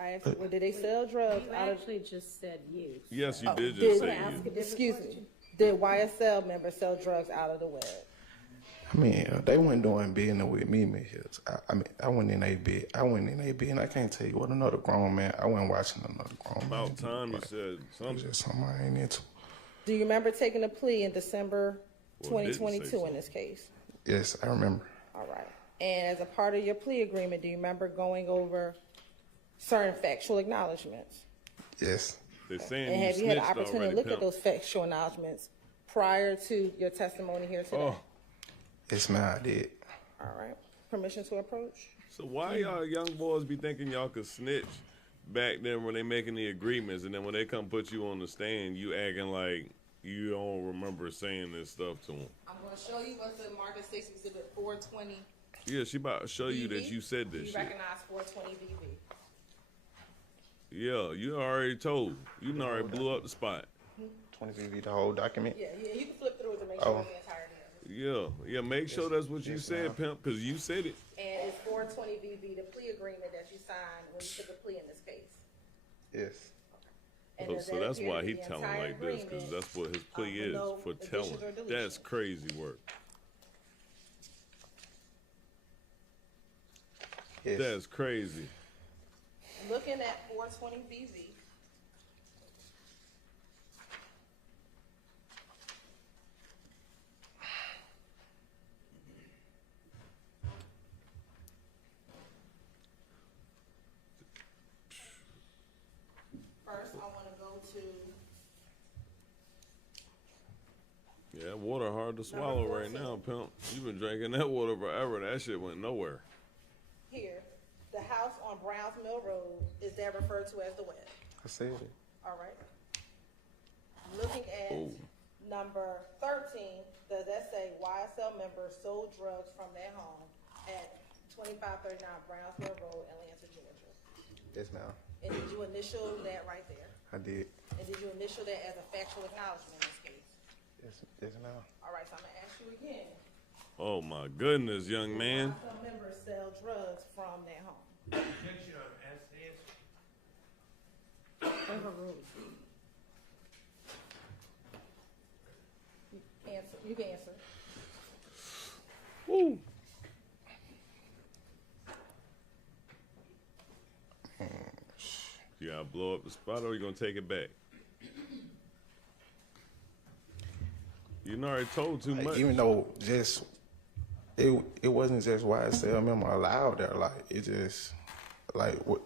I asked, well, did they sell drugs You out of? actually just said you. Yes, you did did- just say ask you. a different Excuse me. question. Did YSL members sell drugs out of the web? I mean, they weren't doing business with me, Hills. I mean, I went in a bid. And I can't tell you what another grown man. I wasn't watching another grown man. About time you said It was something. just something I ain't into. Do you remember taking a plea in December Well, it didn't say 2022 so. in this case? Yes, I remember. All right. And as a part of your plea agreement, do you remember going over certain factual acknowledgments? Yes. They're saying And you have you had the snitched opportunity already, to look at pimp. those factual acknowledgments prior to your testimony here today? Oh, Yes, ma'am, I did. All right. Permission to approach? so why y'all young boys be thinking y'all could snitch back then when they making the agreements, and then when they come put you on the stand, you acting like you don't remember saying this stuff to them? I'm going to show you what's in Market States Exhibit 420. Yeah, she about to show you that BV. you said this You shit. recognize 420 BV. Yeah, you already told. You done already blew up the spot. 20 VV, the whole document. Yeah, you can flip through it to make sure Oh. it's the entirety of it. Yeah, make sure that's what you yes, said, ma'am. pimp, because you said it. And it's 420 BV, the plea agreement that you signed when you took a plea in this case. Yes. And Oh, does so that that's appear why to he be the telling entire like this, because agreement, that's what his plea with is no for additions telling. or deletions? That's crazy work. Yes. That's crazy. Looking at 420 BV, first I want to go to Yeah, water hard to swallow right 14. now, pimp. You've been drinking that water forever. That shit went nowhere. here. The house on Browns Mill Road, is that referred to as the web? I said it. All right. Looking at Oh. number 13, does that say YSL members sold drugs from their home at 2539 Browns Mill Road, Atlanta, Georgia? Yes, ma'am. And did you initial that right there? I did. And did you initial that as a factual acknowledgement in this case? Yes, ma'am. All right, so I'm gonna ask you again. Oh my goodness, young man. YSL members sell drugs from their home. Answer. You can answer. Woo. You gotta blow up the spot, or you gonna take it back? You done already told too Like, much. even though just it wasn't just YSL member allowed there. Like it just like what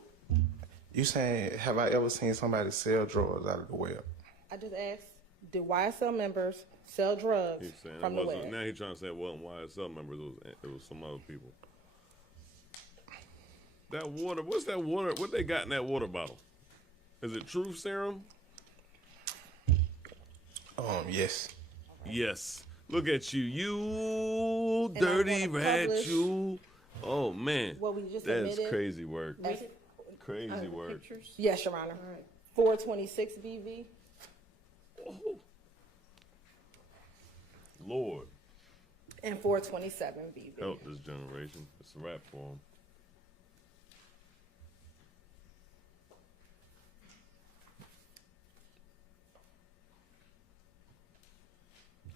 you saying? Have I ever seen somebody sell drugs out of the web? I just asked, did YSL members sell drugs He's saying from it the wasn't. web? Now he's trying to say it wasn't YSL members. It was some other people. That water. What's that water? What they got in that water bottle? Is it truth serum? Yes. Yes. Look at you, you And I dirty wanna rat, publish you. Oh man, what we just that's admitted. crazy work. As- Crazy work. Yes, Your Honor. 426 BV Lord, and 427 BV. help this generation. It's a rap for them.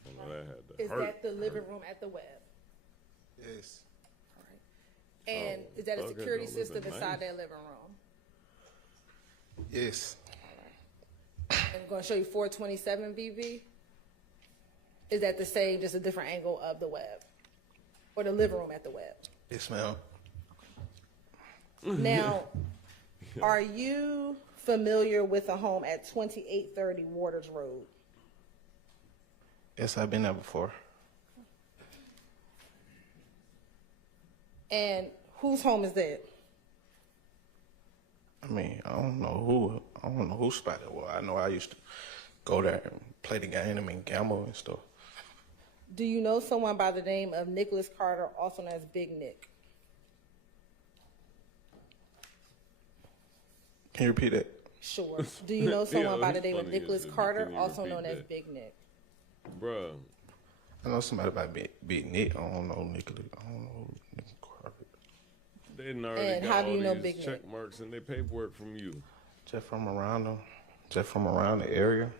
I know that had to Is hurt. that the living room at the web? Yes. And is that a okay, security no, living system inside nice. that living room? Yes. I'm going to show you 427 BV. Is that the same, just a different angle of the web? Or the living room at the web? Yes, ma'am. Now, are you familiar with a home at 2830 Waters Road? Yes, I've been there before. And whose home is that? I mean, I don't know who spot it was. I know I used to go there and play the game and gamble and stuff. Do you know someone by the name of Nicholas Carter, also known as Big Nick? Can you repeat that? Sure. Do you know someone by the it's name of funny Nicholas as- Carter, can you also repeat known as that? Big Nick? Bruh, I know somebody by Big Nick. I don't know Nicholas. I don't know Nick Carter. they done already And got how do all you know these Big Nick? check marks in their paperwork from you. Just from around the area.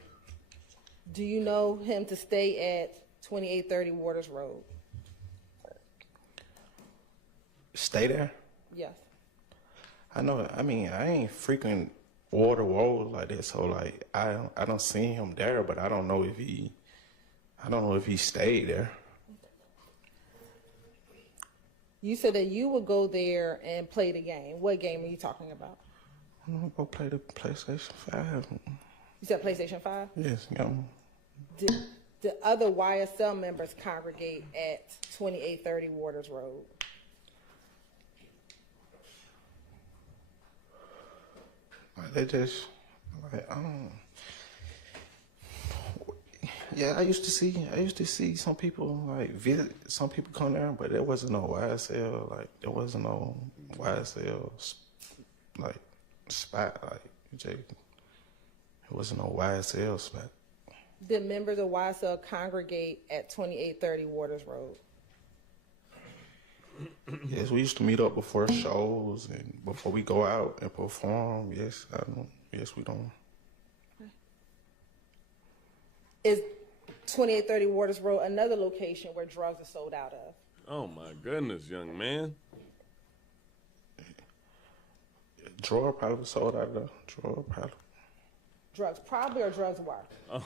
Do you know him to stay at 2830 Waters Road? Stay there. Yes. I know. I mean, I ain't frequent water roads like that. So like, I don't see him there, but I don't know if he stayed there. You said that you would go there and play the game. What game are you talking about? I'm gonna go play the PlayStation 5. You said PlayStation 5? Yes, Did The other YSL members congregate at 2830 Waters Road. Like, they just, like, yeah, I used to see some people like visit, some people come there, but there wasn't no YSL, like there wasn't no YSL like spot, like it wasn't no YSL spot. The members of YSL congregate at 2830 Waters Road. Yes, we used to meet up before shows and before we go out and perform. Yes, yes, we don't. Is 2830 Waters Road another location where drugs are sold out of? Oh my goodness, young man. Drug probably sold out of the drug probably. Drugs probably or drugs were? Oh.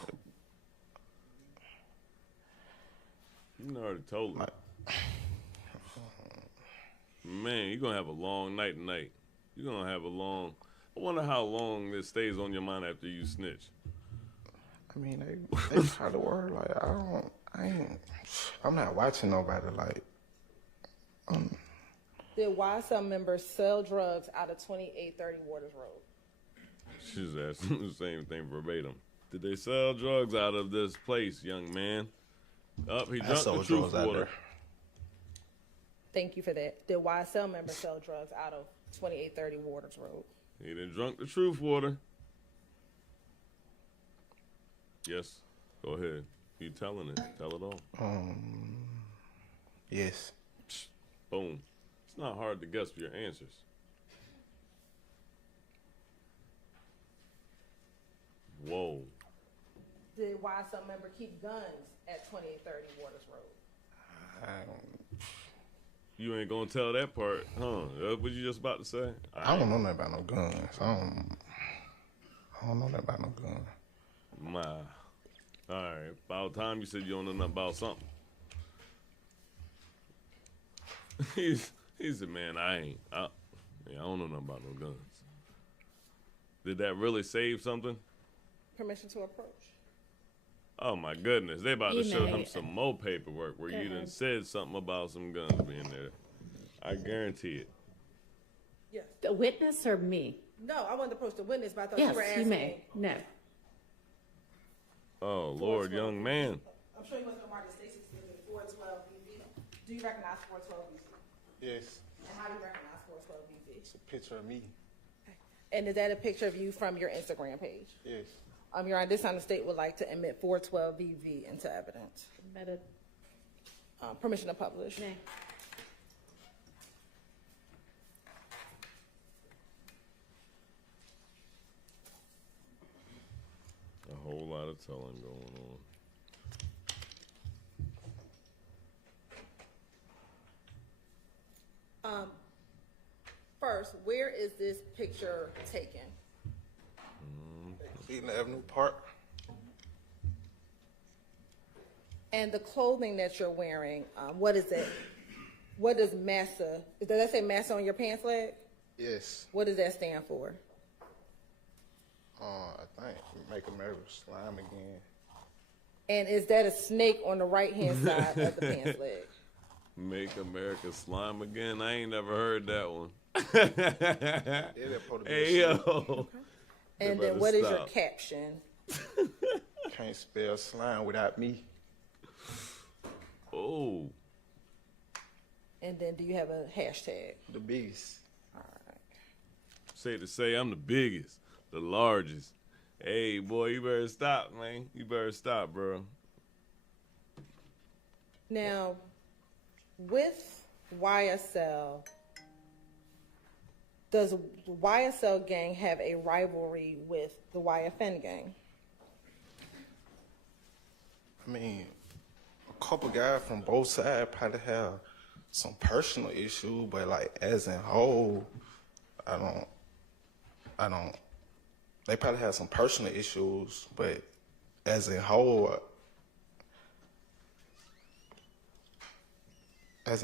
You already told me. Man, you're going to have a long night tonight. You're going to have a long... I wonder how long this stays on your mind after you snitch. I mean, they try to work. Like, I'm not watching nobody. Like, Did YSL members sell drugs out of 2830 Waters Road? She's asking the same thing verbatim. Did they sell drugs out of this place, young man? Up, he drunk the truth water. Thank you for that. Did YSL members sell drugs out of 2830 Waters Road? He done drunk the truth water. Yes, go ahead. You telling it. Tell it all. Yes. Boom. It's not hard to guess for your answers. Whoa. Did YSL member keep guns at 2830 Waters Road? You ain't gonna tell that part, huh? That's what you just about to say? I don't know nothing about no guns. I don't know nothing about no guns. My. All right. About time you said you don't know nothing about something. He said, man, I don't know nothing about no guns. Did that really save something? Permission to approach. Oh my goodness, they about to You show may. him some more paperwork where you done said something about some guns being there. I guarantee it. Yes. The witness or me? No, I wanted to approach the witness, but I thought you Yes, were asking you may. me. No. Oh Lord, young man. I'm sure you must know Martin Stacy's exhibit 412 BV. Do you recognize 412 BV? Yes. And how do you recognize 412 BV? It's a picture of me. And is that a picture of you from your Instagram page? Yes. Your Honor, this time the state would like to admit 412 BV into evidence. Better. Permission to publish. Nay. A whole lot of telling going on. First, where is this picture taken? Cleveland Avenue Park. And the clothing that you're wearing, what is it? What does massa, does that say massa on your pants leg? Yes. What does that stand for? I think Make America Slime Again. And is that a snake on the right-hand side of the pants leg? Make America slime again? I ain't never heard that one. Hey, yo. And then what is your caption? Can't spell slime without me. Oh. And then do you have a hashtag? The biggest. All right. Safe to say I'm the biggest, the largest. Hey, boy, you better stop, man. You better stop, bro. Now, with YSL, does the YSL gang have a rivalry with the YFN gang? I mean, a couple guys from both sides probably have some personal issue, but like as in whole, I don't. They probably have some personal issues, but as in whole, I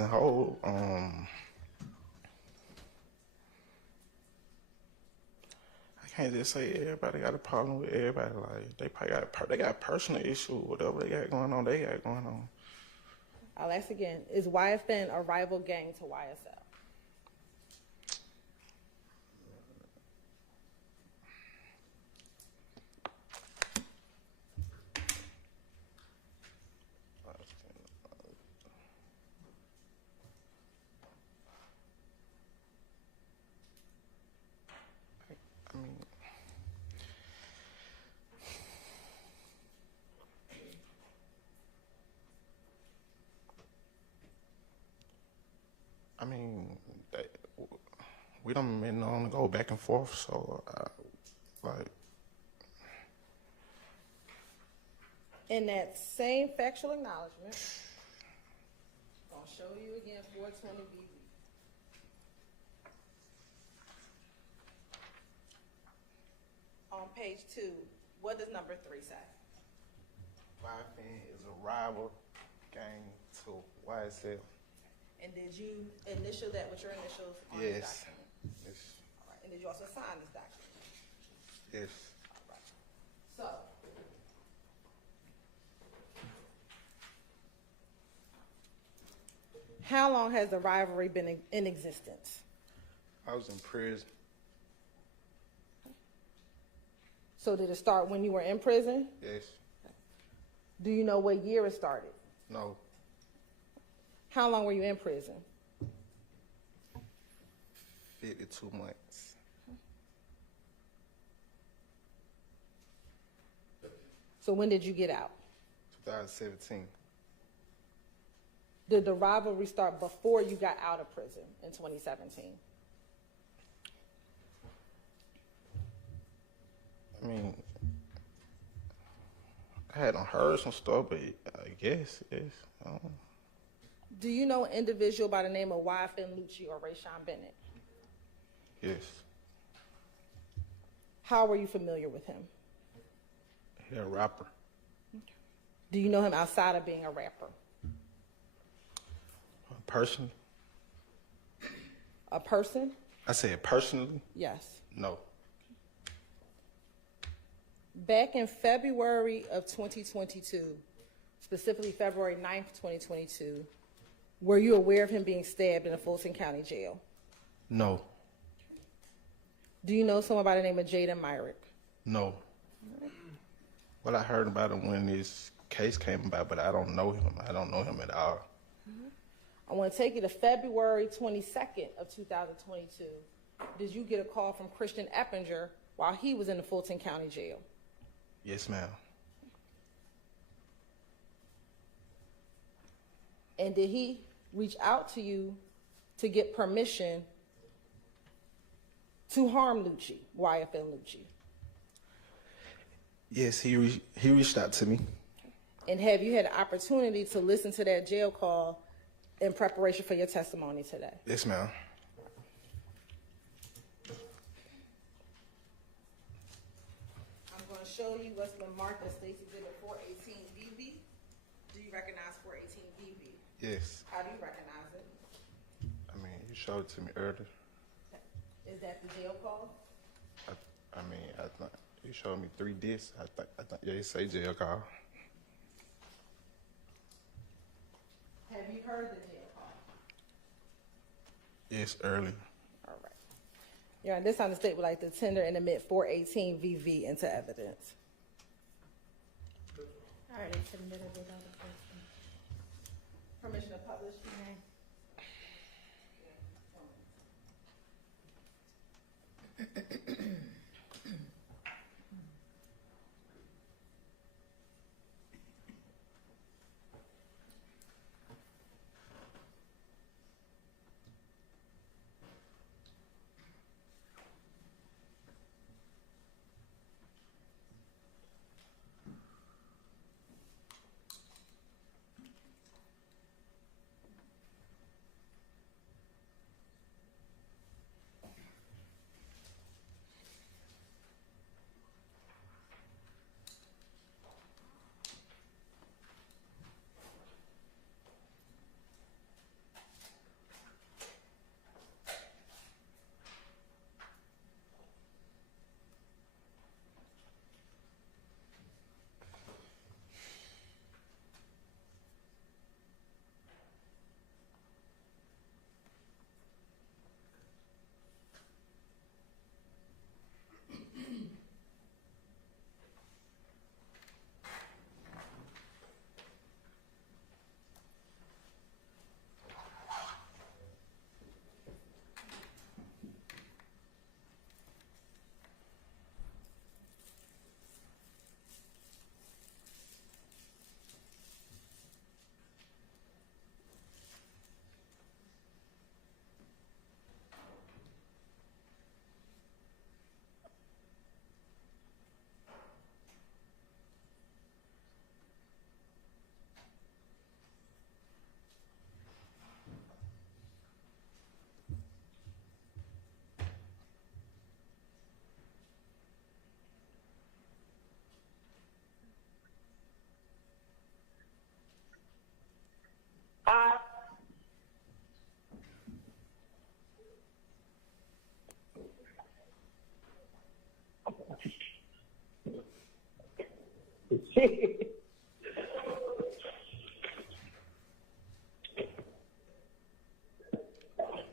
can't just say everybody got a problem with everybody. Like they probably they got personal issue, whatever they got going on, they got going on. I'll ask again. Is YFN a rival gang to YSL? I mean, we done been on to go back and forth, so like. In that same factual acknowledgement, I'm gonna show you again 420 BB. On page 2, what does number 3 say? YFN is a rival gang to YSL. And did you initial that with your initials on Yes. this document? Yes. All right. And did you also sign this document? Yes. All right. So, how long has the rivalry been in existence? I was in prison. So did it start when you were in prison? Yes. Do you know what year it started? No. How long were you in prison? 52 months. So when did you get out? 2017. Did the rivalry start before you got out of prison in 2017? I mean, I hadn't heard some stuff, but I guess, yes. I don't know. Do you know an individual by the name of YFN Lucci or Rayshawn Bennett? Yes. How were you familiar with him? He a rapper. Do you know him outside of being a rapper? Personally? A person? I said personally? Yes. No. Back in February of 2022, specifically February 9th, 2022, were you aware of him being stabbed in a Fulton County jail? No. Do you know someone by the name of Jaden Myrick? No. Well, I heard about him when this case came about, but I don't know him. I don't know him at all. I want to take you to February 22nd of 2022. Did you get a call from Christian Eppinger while he was in the Fulton County jail? Yes, ma'am. And did he reach out to you to get permission to harm Lucci, YFN Lucci? Yes, he reached out to me. And have you had an opportunity to listen to that jail call in preparation for your testimony today? Yes, ma'am. I'm going to show you what's been marked as State's Exhibit 418BB. Do you recognize 418BB? Yes. How do you recognize it? I mean, you showed it to me earlier. Is that the jail call? I mean, you showed me 3 discs. I think yeah, you say jail call. Have you heard the jail call? Yes, earlier. All right. Yeah, this time the state would like to tender and admit 418VV into evidence. Already submitted it on the person. Permission to publish?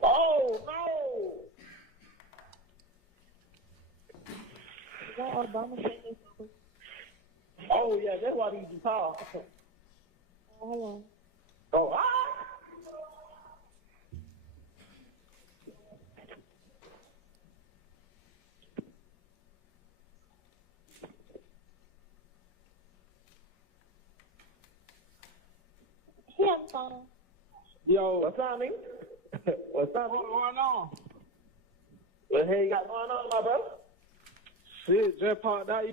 Oh no! Oh yeah, that's why these call. Hold on. Oh He on the phone. Yo, what's up, nigga? What's up? What's going on? What the hell you got going on, my brother? Shit, just popped out. I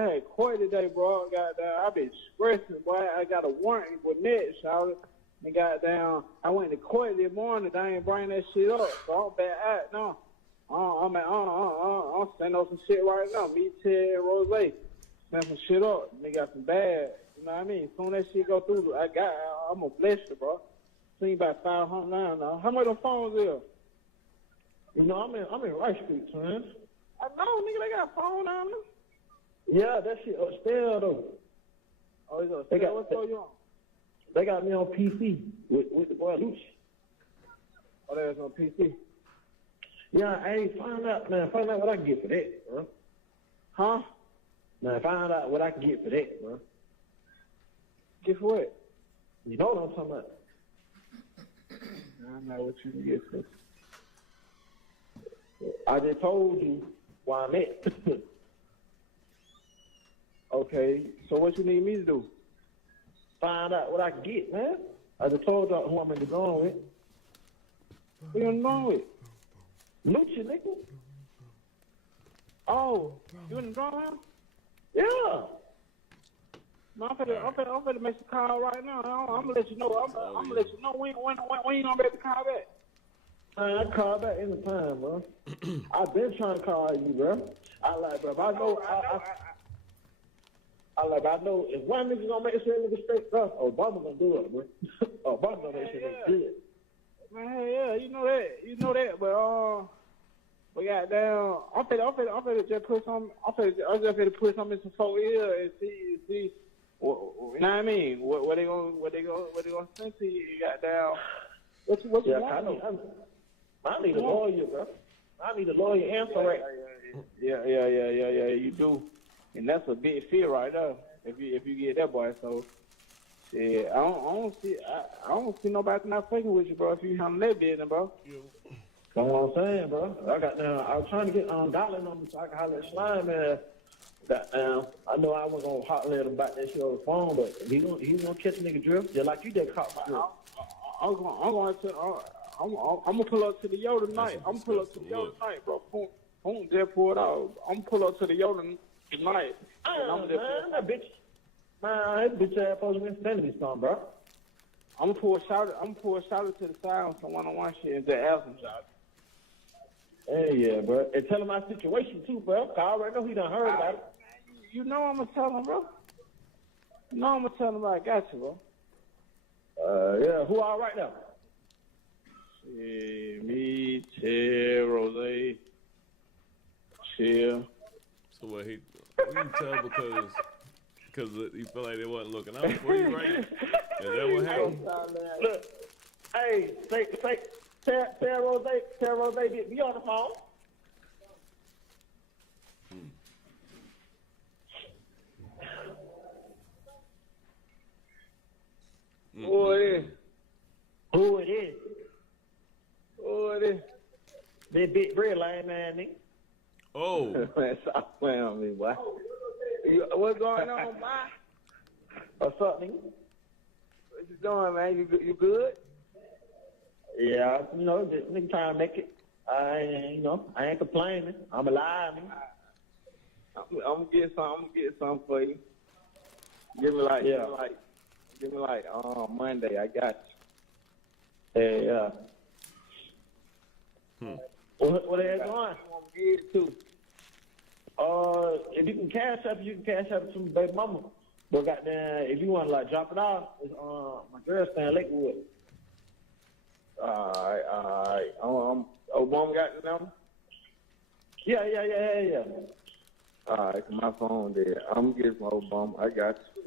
had court today, bro. Goddamn, I been stressing, boy. I got a warrant with Ned, shout. And goddamn, I went to court this morning. They ain't bring that shit up, so I'm back out now. I'm sending up some shit right now. Me, Ted, and Rose, send some shit up. They got some bad. You know what I mean? Soon as that shit go through, I'm gonna bless you, bro. Seen about 500 now. How much them phones is? You know, I'm in Rice Street, son. I know, nigga, they got a phone down there. Yeah, that shit upstairs though. Oh, it's upstairs. What's going on? They got me on PC with the boy Lucci. Oh, that's on PC. Yeah, hey, find out what I can get for that, bro. Huh? Man, find out what I can get for that, bro. Get for what? You know what I'm talking about. I know what you can get for. I just told you where I'm at. Okay, so what you need me to do? Find out what I can get, man. I just told you who I'm in the going with. Who you in the going with? Lucci, nigga. Oh, you in the going? Yeah. No, I'm finna make some call right now. I'm gonna let you know. I'm gonna let you know when you gonna be able to call back. Man, I call back anytime, bro. I've been trying to call you, bro. I know if one nigga gonna make sure nigga straight, bro, Obama gonna do it, bro. Obama gonna make sure nigga good. Man, yeah, you know that, but goddamn, I'm finna just put some. I'm just finna put something in some folk ear and see. You know what I mean? What they gonna send to you? Goddamn. What you want? I need a lawyer, bro. I need a lawyer and correct. Yeah, you do. And that's a big fear right there. If you get that boy, so yeah, I don't see nobody not fucking with you, bro. If you handle that business, bro. That's what I'm saying, bro. I was trying to get Dollar number so I can holler at Slime, man. I know I wasn't gonna holler at him about that shit on the phone, but he gonna catch a nigga drift just like you just caught my drift. I'm gonna pull up to the Yoda tonight. I'm gonna pull up to the Yoda tonight, bro. Boom, just pull it out. I'm gonna pull up to the Yoda tonight. That bitch ass supposed to be sending me something, bro. I'm gonna pull a shout to the side on some one-on-one shit and just ask him, shout. Hey, yeah, bro. And tell him my situation too, bro. I already know he done heard about it. You know I'm gonna tell him, bro. You know I'm gonna tell him I got you, bro. Yeah. Who all right now? Yeah, me, Ted, Rose, Chill. So what you tell because you feel like they wasn't looking out for you, right? Is that what happened? Look, hey, tell Rose, be on the phone. Who it is? Who it is? Who it is? That big bread line, man, nigga. Oh. Man, stop playing on me, boy. What's going on, boy? What's up, nigga? What you doing, man? You good? Yeah, you know, this nigga trying to make it. I ain't complaining. I'm alive, nigga. I'm gonna get something for you. Give me like Monday. I got you. Hey, What they going? I'm gonna get it too. If you can cash up, to my baby mama. But goddamn, if you want to like drop it off, it's my girl staying Lakewood. All right. Obama got the number? Yeah. All right, my phone dead. I'm gonna get my old bum. I got you.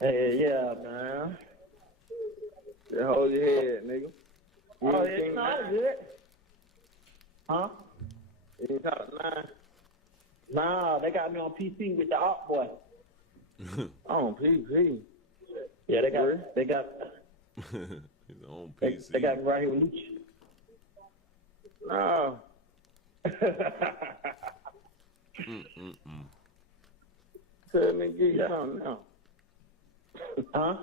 Hey, yeah, man. Just hold your head, nigga. Oh, yeah, you know, I good. Huh? You ain't talk nine. Nah, they got me on PC with the op boy. On PP. Yeah, they got He's on PC. they got me right here with Lucci. No. Tell me, give you something now. Huh?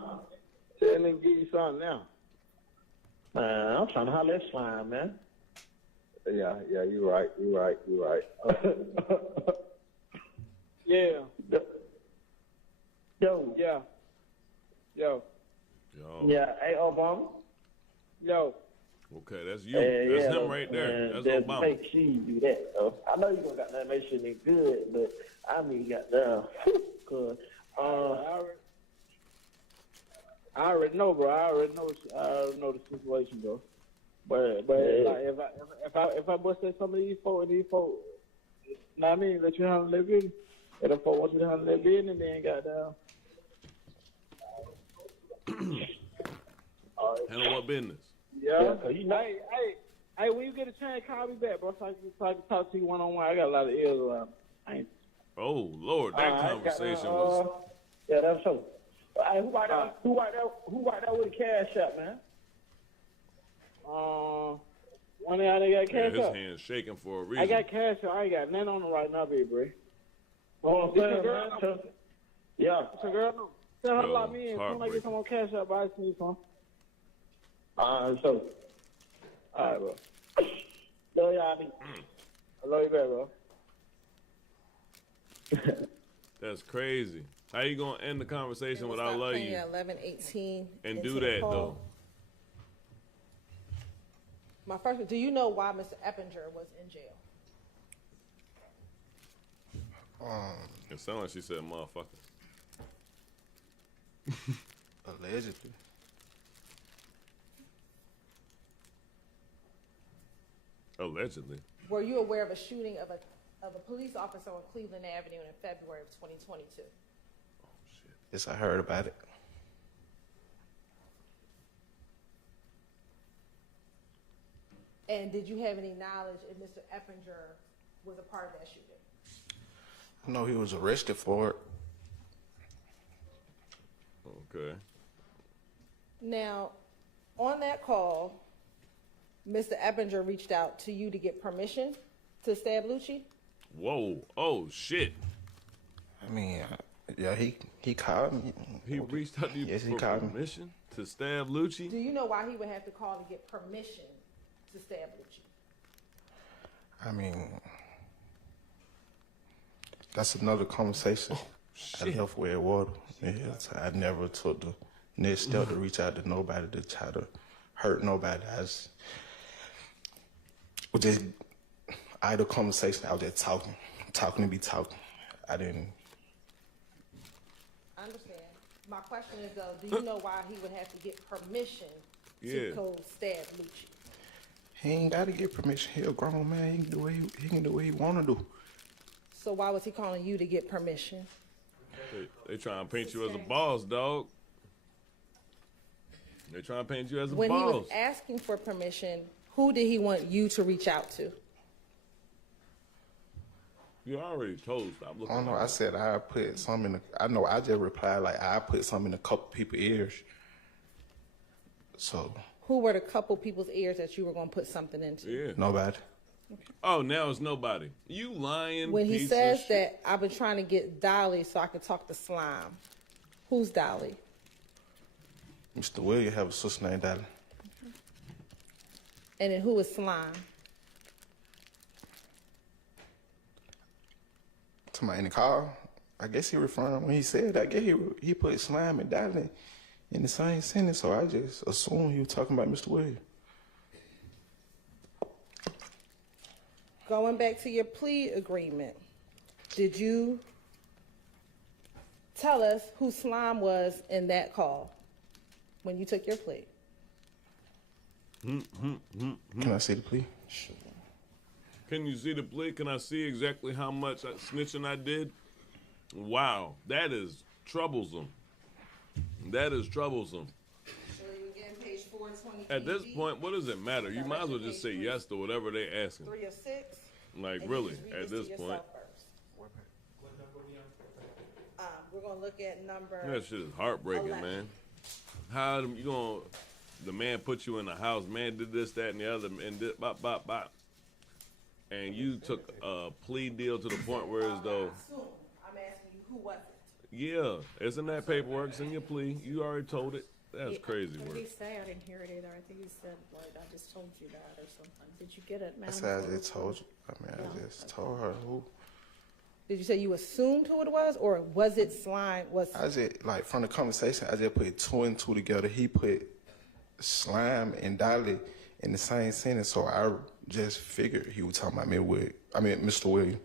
Tell me, give you something now. Man, I'm trying to holler at Slime, man. Yeah, you right. Yeah. Yo. Yeah. Yo. Yeah, hey, Obama. Yo. Okay, that's you. That's yeah, him right there. That's Just Obama. make sure you do that, though. I know you're going to got that make sure they good, but I mean, got down. Cause, I already know, bro. I already know the situation, bro. But like, if I busted some of these folks, know what I mean? Let you handle their business. If the folks want you to handle their business, then got down. Handle what business? Yeah. You know, hey, when you get a chance, call me back, bro. So I can talk to you one-on-one. I got a lot of ears around. Oh, Lord, that conversation was... Yeah, that's so. Hey, who right there with the cash up, man? One of y'all they got cash his up. hand's shaking for a reason. I got cash up. I ain't got nothing on them right now, big bro. Oh, man. Yeah. It's a girl. Tell her to lock me in. it's Soon as I get some more cash up, I see some. So. All right, bro. Love y'all. I love you back, bro. That's crazy. How you gonna end the conversation with "I love you" 11:18 and do that though? My first, do you know why Mr. Eppinger was in jail? It sounds like she said "motherfucker." Allegedly. Allegedly. Were you aware of a shooting of a police officer on Cleveland Avenue in February of 2022? Yes, I heard about it. And did you have any knowledge if Mr. Eppinger was a part of that shooting? I know he was arrested for it. Okay. Now, on that call, Mr. Eppinger reached out to you to get permission to stab Lucci? Whoa. Oh, shit. I mean, yeah, he called me. He reached out to you for permission to stab Lucci? Do you know why he would have to call to get permission to stab Lucci? I mean, that's another conversation. I left where it was. Yes, I never took the next step to reach out to nobody to try to hurt nobody. I was just idle conversation. I was just talking to be talking. I didn't. I understand. My question is, though, do you know why he would have to get permission to go stab Lucci? He ain't got to get permission. He a grown man. He can do what he want to do. So why was he calling you to get permission? They trying to paint you as a boss, dog. They trying to paint you as a When boss. he was asking for permission, who did he want you to reach out to? You already told. Stop looking. I don't know. I said I put some in the. I know. I just replied like I put some in a couple people's ears. So. Who were the couple people's ears that you were going to put something into? Yeah. Nobody. Oh, now it's nobody. You lying. When he piece says of shit. that I've been trying to get Dolly so I could talk to Slime, who's Dolly? Mr. Williams have a sister named Dolly. And then who is Slime? Somebody in the car. I guess he referring when he said that. I guess he put Slime and Dolly in the same sentence, so I just assumed he was talking about Mr. Williams. Going back to your plea agreement, did you tell us who Slime was in that call when you took your plea? Can I see the plea? Sure. Can you see the plea? Can I see exactly how much snitching I did? Wow, that is troublesome. That is troublesome. So you again, page 420. At this point, what does it matter? You might as well just say yes to whatever they asking. 3 of 6. Like, And really, you just read at this this to point. yourself first. We're gonna look at number. That shit is heartbreaking, 11. man. How you gonna, the man put you in the house, man did this, that, and the other, and did bop, bop, bop. And you took a plea deal to the point where as though, I'm asking you, who was it? yeah, it's in that paperwork, it's in your plea. You already told it. That's crazy What work. did he say? I didn't hear it either. I think he said, like, I just told you that or something. Did you get it, I Madam? said I Clerk? just told you. I mean, I just told her who. Did you say you assumed who it was, or was it slime? I just, like, from the conversation, I just put 2 and 2 together. He put slime and Dolly in the same sentence, so I just figured he was talking about Mr. Williams.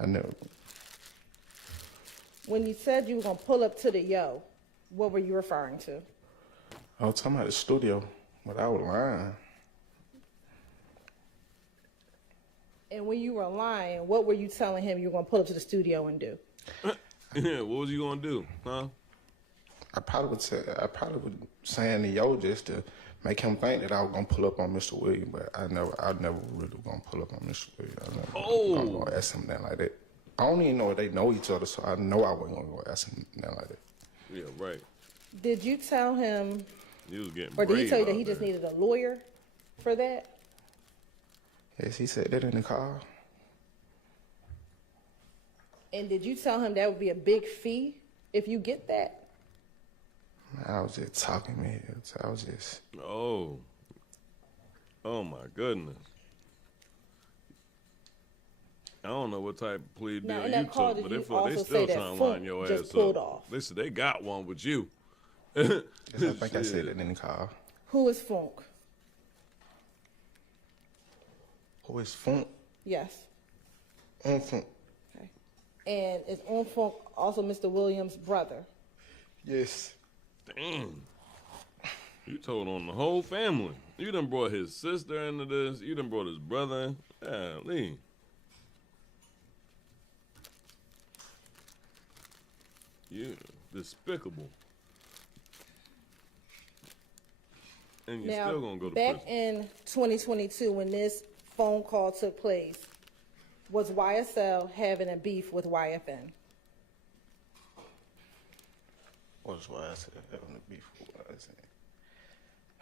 I never. When you said you were gonna pull up to the yo, what were you referring to? I was talking about the studio, but I was lying. And when you were lying, what were you telling him you were gonna pull up to the studio and do? Yeah, what was you gonna do, huh? I probably was saying to yo just to make him think that I was gonna pull up on Mr. Williams, but I never really gonna pull up on Mr. Williams. I never gonna ask him nothing like that. I don't even know if they know each other, so I know I wasn't gonna go ask him nothing like that. Yeah, right. Did you tell him, He was getting or did he brave tell you that out he just there. needed a lawyer for that? Yes, he said that in the car. And did you tell him that would be a big fee if you get that? I was just talking, man. I was just. Oh my goodness. I don't know what type of plea Now, deal in you that call, took, but did they you also still say that trying to line Funk your just ass pulled up. off? They said they got one with you. Yes, I think I said that in the car. Who is Funk? Who is Funk? Yes. Funk. Okay. And is Funk also Mr. Williams' brother? Yes. Damn. You told on the whole family. You done brought his sister into this. You done brought his brother in. Golly. You despicable. And you're Now, still gonna go to back prison. in 2022, when this phone call took place, was YSL having a beef with YFN? What's why I said having a beef with what I said?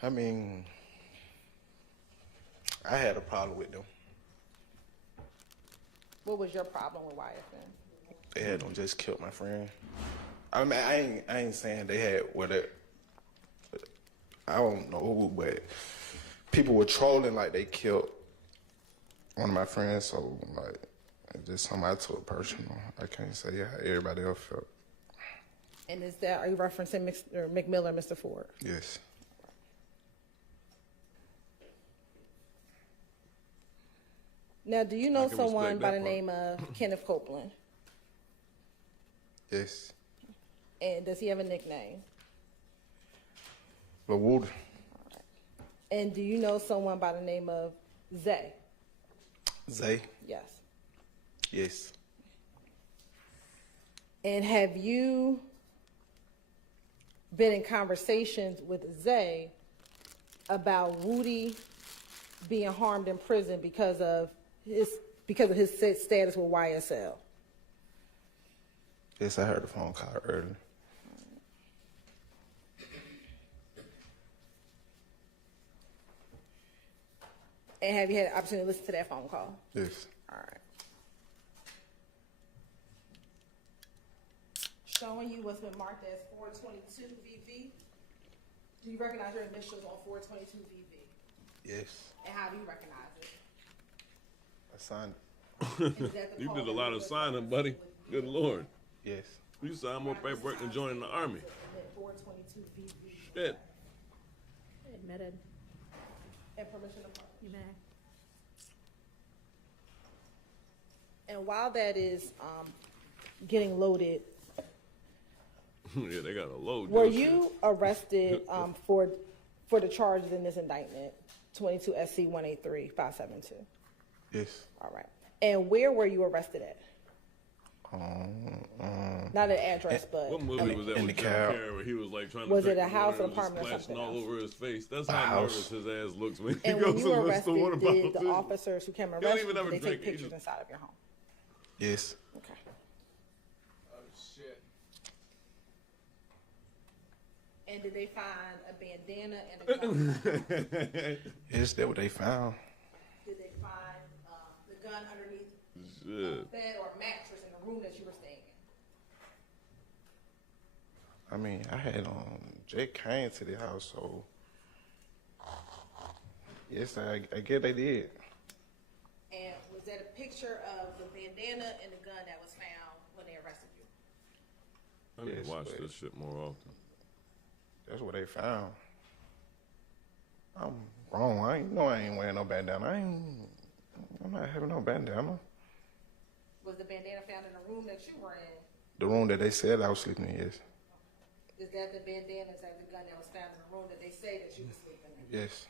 I mean, I had a problem with them. What was your problem with YFN? They had them just killed my friend. I mean, I ain't saying they had whatever. I don't know, but people were trolling like they killed one of my friends. So like, it's just something I took personal. I can't say how everybody else felt. And are you referencing McMillan or Mr. Ford? Yes. Now, do you know can someone respect by that the part. name of Kenneth Copeland? Yes. And does he have a nickname? LaWood. And do you know someone by the name of Zay? Zay. Yes. Yes. And have you been in conversations with Zay about Woody being harmed in prison because of his status with YSL? Yes, I heard the phone call earlier. And have you had the opportunity to listen to that phone call? Yes. All right. Showing you what's been marked as 422 VV. Do you recognize your initials on 422 VV? Yes. And how do you recognize it? I signed You did a lot of signing, buddy. Good Lord. Yes. You signed more paperwork than joining the Army. 422 VV. Shit. Admitted. And permission to publish. You may. And while that is getting loaded, Yeah, they got a load. were your shit. you arrested for the charges in this indictment, 22 SC 183 572? Yes. All right. And where were you arrested at? Not an address, but what movie was that in with the Jim cab. Carrey where he was like trying Was to it drink a house, water an and it was apartment, or splashing something all else? over his face? That's A how house. nervous his ass looks when he And goes when you to were the arrested, water bottle. did the too. officers who came and He don't arrested even you, have did a they take drink. He pictures just- inside of your home? Yes. Okay. Oh shit. And did they find a bandana and a gun? Yes, that's what they found. Did they find the gun underneath Shit. a bed or a mattress in the room that you were staying in? I mean, I had Jake came to the house, so yes, I guess they did. And was that a picture of the bandana and the gun that was found when they arrested you? I need Yes, to watch but- this shit more often. That's what they found. I'm wrong. I ain't wearing no bandana. I'm not having no bandana. Was the bandana found in the room that you were in? The room that they said I was sleeping in, yes. Is that the bandana, is that the gun that was found in the room that they say that you were sleeping in? Yes.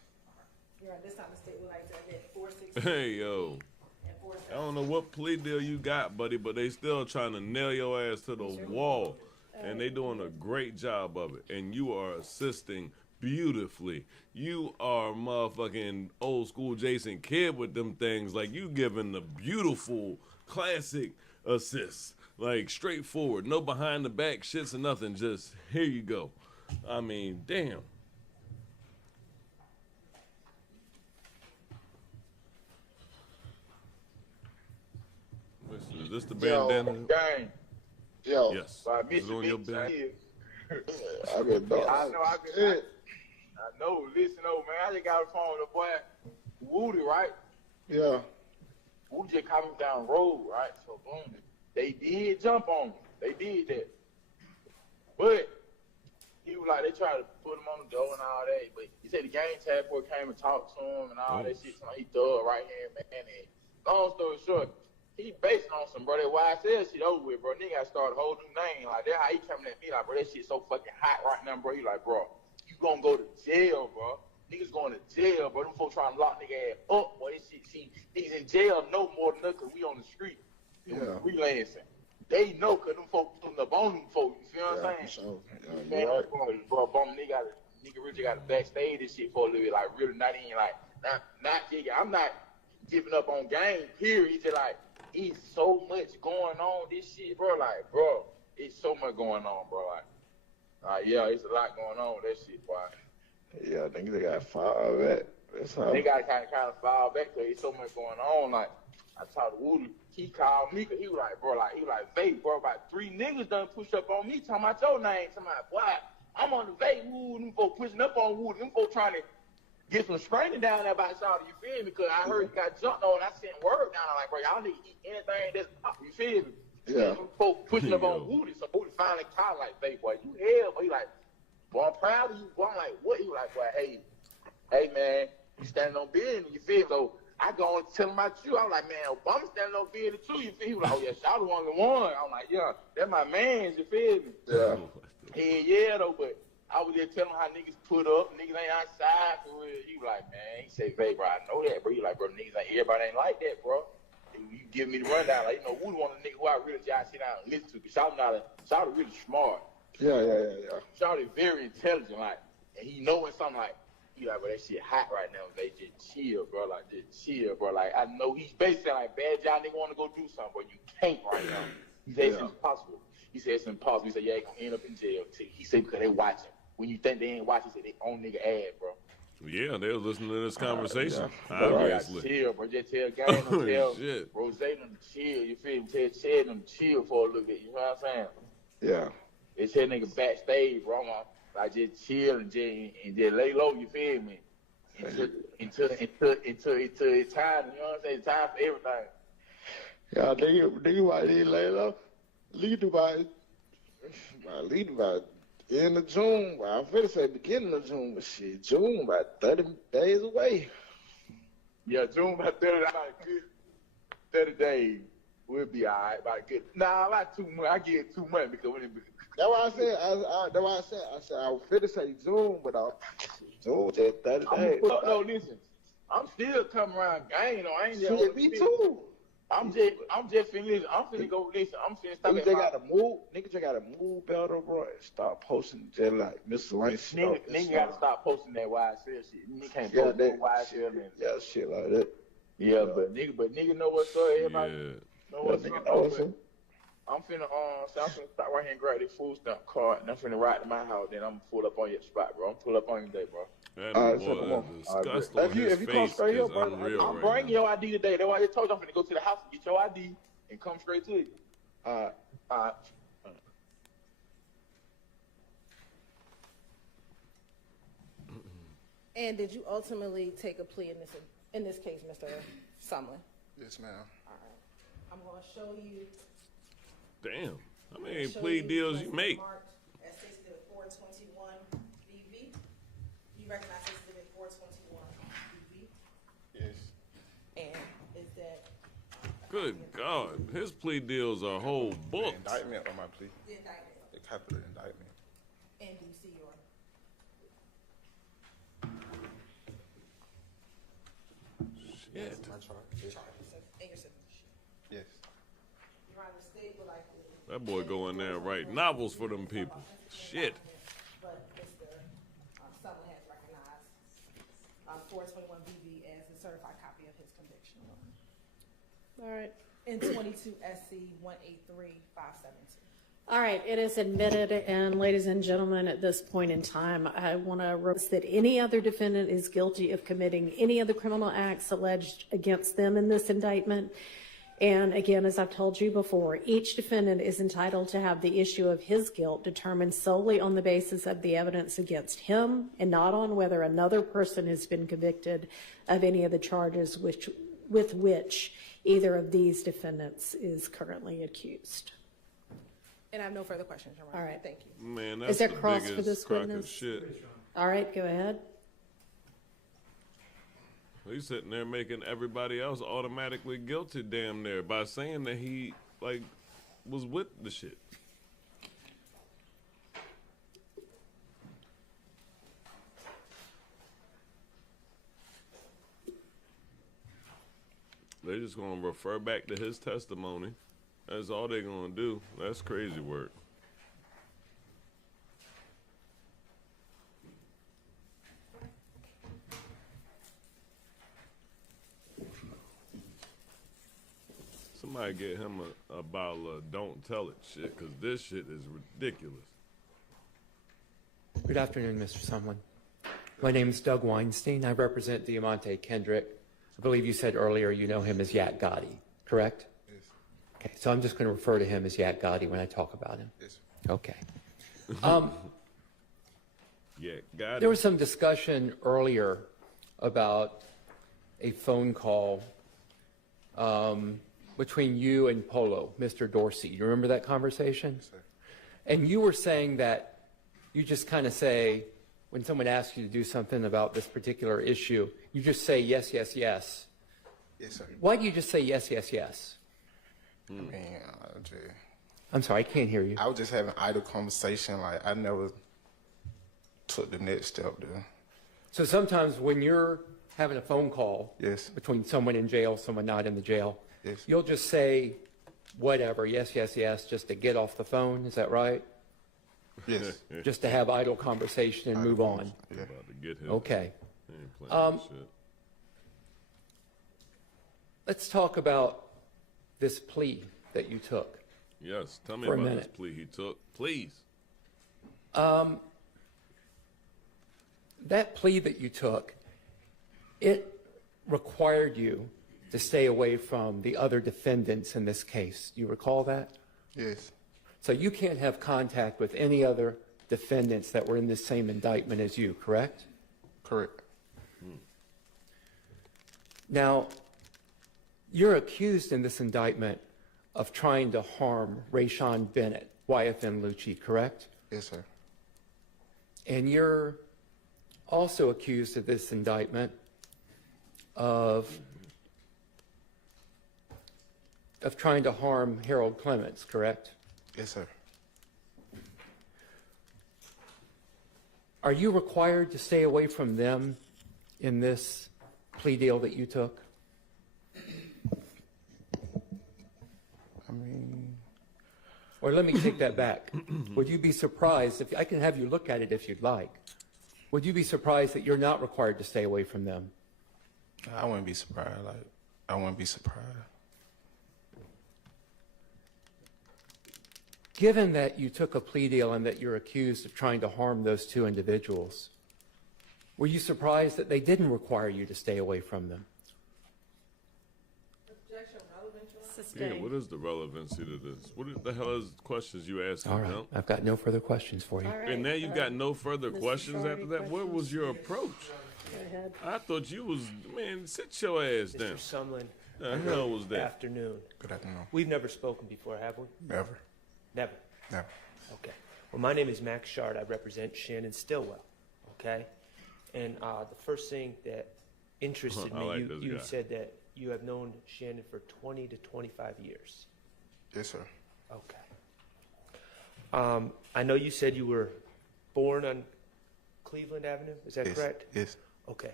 You're on this time of state, we like to admit 416 Hey, yo. and I don't know what plea deal you got, buddy, but they still trying to nail your ass to the wall. And they doing a great job of it. And you are assisting beautifully. You are motherfucking old school Jason Kidd with them things. Like, you giving the beautiful classic assists. Like, straightforward. No behind the back shits or nothing. Just, here you go. I mean, damn. Is this the bandana? Gang. Yo. Yes. I Is it on your bed? I been dog. I know. Listen, man. I just got a phone with the boy Woody, right? Yeah. Woody just caught me down the road, right? So boom, they did jump on me. They did that. But he was like, they tried to put him on the door and all that. But he said the gang task force came and talked to him and all that shit. So he thug right here, man. And long story short, he based on some, bro, that YSL shit over with, bro. Nigga got to start a whole new name. Like, that how he coming at me, like, bro, that shit so fucking hot right now, bro. He like, bro, you gonna go to jail, bro. Niggas going to jail, bro. Them folks trying to lock nigga ass up, boy. This shit, see, niggas in jail no more than us because we on the street. Yeah. Freelancing. They know because them folks putting up on them folks. You see what I'm saying? Sure. Man, Right. bro, nigga really got to backstage this shit for a little bit, like, really not even, like, I'm not giving up on game, period. It's just like, it's so much going on, this shit, bro. Like, bro, it's so much going on, bro. Like, yeah, it's a lot going on with that shit, boy. Yeah, I think they got 5 back. That's how. They got to kind of fall back because it's so much going on. Like, I talked to Woody. He called me because he was like, bro, like, he was like, vape, bro, about 3 niggas done push up on me, talking about your name. Talking about, boy, I'm on the vape, Woody. Them folks pushing up on Woody. Them folks trying to get some screening down there about y'all, you feel me? Because I heard you got jumped on, and I sent word down there, like, bro, y'all need to eat anything that's pop, you feel me? Yeah. Them folks pushing up on Woody, so Woody finally called, like, vape, boy, you hell, boy. He like, boy, I'm proud of you, boy. I'm like, what? He was like, boy, hey, man, you standing on business, you feel me? So I go and tell him about you. I'm like, man, Obama standing on business too, you feel me? He was like, oh, yeah, y'all the one that won. I'm like, yeah, that's my man, you feel me? Yeah. Yeah, though, but I was just telling him how niggas put up, niggas ain't outside for real. He was like, man, he said, babe, bro, I know that, bro. He like, bro, niggas ain't, everybody ain't like that, bro. You give me the rundown, like, you know, Woody one of the niggas who I really just sit down and listen to, because y'all really smart. Yeah. Y'all very intelligent, like, and he knowing something, like, he like, bro, that shit hot right now. They just chill, bro. Like, just chill, bro. Like, I know he's basically like, bad y'all nigga want to go do something, but you can't right now. He said it's impossible. He said it's impossible. He said, yeah, they gonna end up in jail. He said because they watching. When you think they ain't watching, he said they own nigga ass, bro. Yeah, they was listening to this conversation. Yeah. Obviously. Chill, bro. Just tell Gang, tell Shit. Rose them to chill. You feel me? Tell Chad them to chill for a little bit. You know what I'm saying? Yeah. They said nigga backstage, bro. I'm like just chill and just lay low. You feel me? Until it's time. You know what I'm saying? It's time for everything. Yeah, they might need lay low. Lead about end of June. Well, I'm finna say beginning of June, but shit, June about 30 days away. Yeah, June about 30, about a good 30 days. We'll be all right. About a good. Nah, about 2 months. I give 2 months because when it. That's why I said. That's why I said I was finna say June, but June just 30 days. No, listen. I'm still coming around gang, though. I ain't there. Shit, me too. I'm just finna listen. I'm finna go listen. I'm finna stop Nigga at just my... gotta move. Nigga just gotta move better, bro. And stop posting just like miscellaneous stuff. Nigga gotta stop posting that YSL shit. Nigga can't Yeah, post that YSL and... Yeah, shit like that. Yeah, but nigga know what's up. Everybody know what's nigga up. know what's up. I'm finna so I'm finna stop right here and grab this food stamp card, and I'm finna ride to my house. Then I'm pull up on your spot, bro. I'm pull up on you today, bro. That All right, boy, so come on. the disgust on his If you come face straight here, is bro, unreal I'm right bringing now. your ID today. That's why I just told you I'm finna go to the house and get your ID and come straight to you. All right. And did you ultimately take a plea in this case, Mr. Sumlin? Yes, ma'am. All right. I'm going to show you. Damn. How many plea deals you make? Marked as Exhibit 421 BV. You recognize Exhibit 421 BV? Yes. And is that Good God. His plea deals are whole books. The indictment on my plea. the indictment? The capital indictment. And do you see your? Shit. My charge. Yes. And your citizenship. Yes. Your Honor, the state would like to. That boy go in there and write novels for them people. Shit. But Mr. Sumlin has recognized 421 BV as a certified copy of his conviction. All right. In 22 SC 183572. All right, it is admitted, and ladies and gentlemen, at this point in time, I want to request that any other defendant is guilty of committing any other criminal acts alleged against them in this indictment. And again, as I've told you before, each defendant is entitled to have the issue of his guilt determined solely on the basis of the evidence against him and not on whether another person has been convicted of any of the charges with which either of these defendants is currently accused. And I have no further questions, Your Honor. All right. Thank you. Man, that's Is there the cross biggest for this crock of witness? shit. All right, go ahead. He's sitting there making everybody else automatically guilty damn near by saying that he, like, was with the shit. They're just going to refer back to his testimony. That's all they're going to do. That's crazy work. Somebody get him a bottle of don't tell it shit, because this shit is ridiculous. Good afternoon, Mr. Sumlin. My name is Doug Weinstein. I represent Deamonte Kendrick. I believe you said earlier you know him as Yak Gotti, correct? Yes. Okay, so I'm just going to refer to him as Yak Gotti when I talk about him. Yes. Okay. Yeah, got it. There was some discussion earlier about a phone call between you and Polo, Mr. Dorsey. You remember that conversation? Yes, sir. And you were saying that you just kind of say, when someone asks you to do something about this particular issue, you just say yes, yes, yes. Yes, sir. Why do you just say yes, yes, yes? I mean, I'm sorry, I can't hear you. I was just having idle conversation. Like, I never took the next step there. So sometimes when you're having a phone call Yes. between someone in jail, someone not in the jail, Yes. you'll just say whatever, yes, yes, yes, just to get off the phone. Is that right? Yes. Just to have idle conversation and move on. Yeah. About to get him. Okay. He ain't playing that shit. Let's talk about this plea that you took. Yes, tell me For a about this minute. plea he took, please. That plea that you took, it required you to stay away from the other defendants in this case. Do you recall that? Yes. So you can't have contact with any other defendants that were in the same indictment as you, correct? Correct. Now, you're accused in this indictment of trying to harm Rayshawn Bennett, YFN Lucci, correct? Yes, sir. And you're also accused of this indictment of trying to harm Harold Clements, correct? Yes, sir. Are you required to stay away from them in this plea deal that you took? I mean, Or let me take that back. Would you be surprised, if I can have you look at it if you'd like, would you be surprised that you're not required to stay away from them? I wouldn't be surprised. Like, I wouldn't be surprised. Given that you took a plea deal and that you're accused of trying to harm those two individuals, were you surprised that they didn't require you to stay away from them? Yeah, what is the relevancy to this? What the hell is questions you asking? All right, No? I've got no further questions for you. All right, And now you've got no further Mr. questions Shaw, after any that? What was questions? your approach? Go ahead. I thought you was, man, sit your ass down. Mr. Sumlin. The hell was that? Afternoon. Good afternoon. We've never spoken before, have we? Never. Never. Never. Okay. Well, my name is Max Shard. I represent Shannon Stillwell. Okay. And the first thing that interested I me, like this you guy. said that you have known Shannon for 20 to 25 years. Yes, sir. Okay. I know you said you were born on Cleveland Avenue. Is that Yes. correct? Yes. Okay.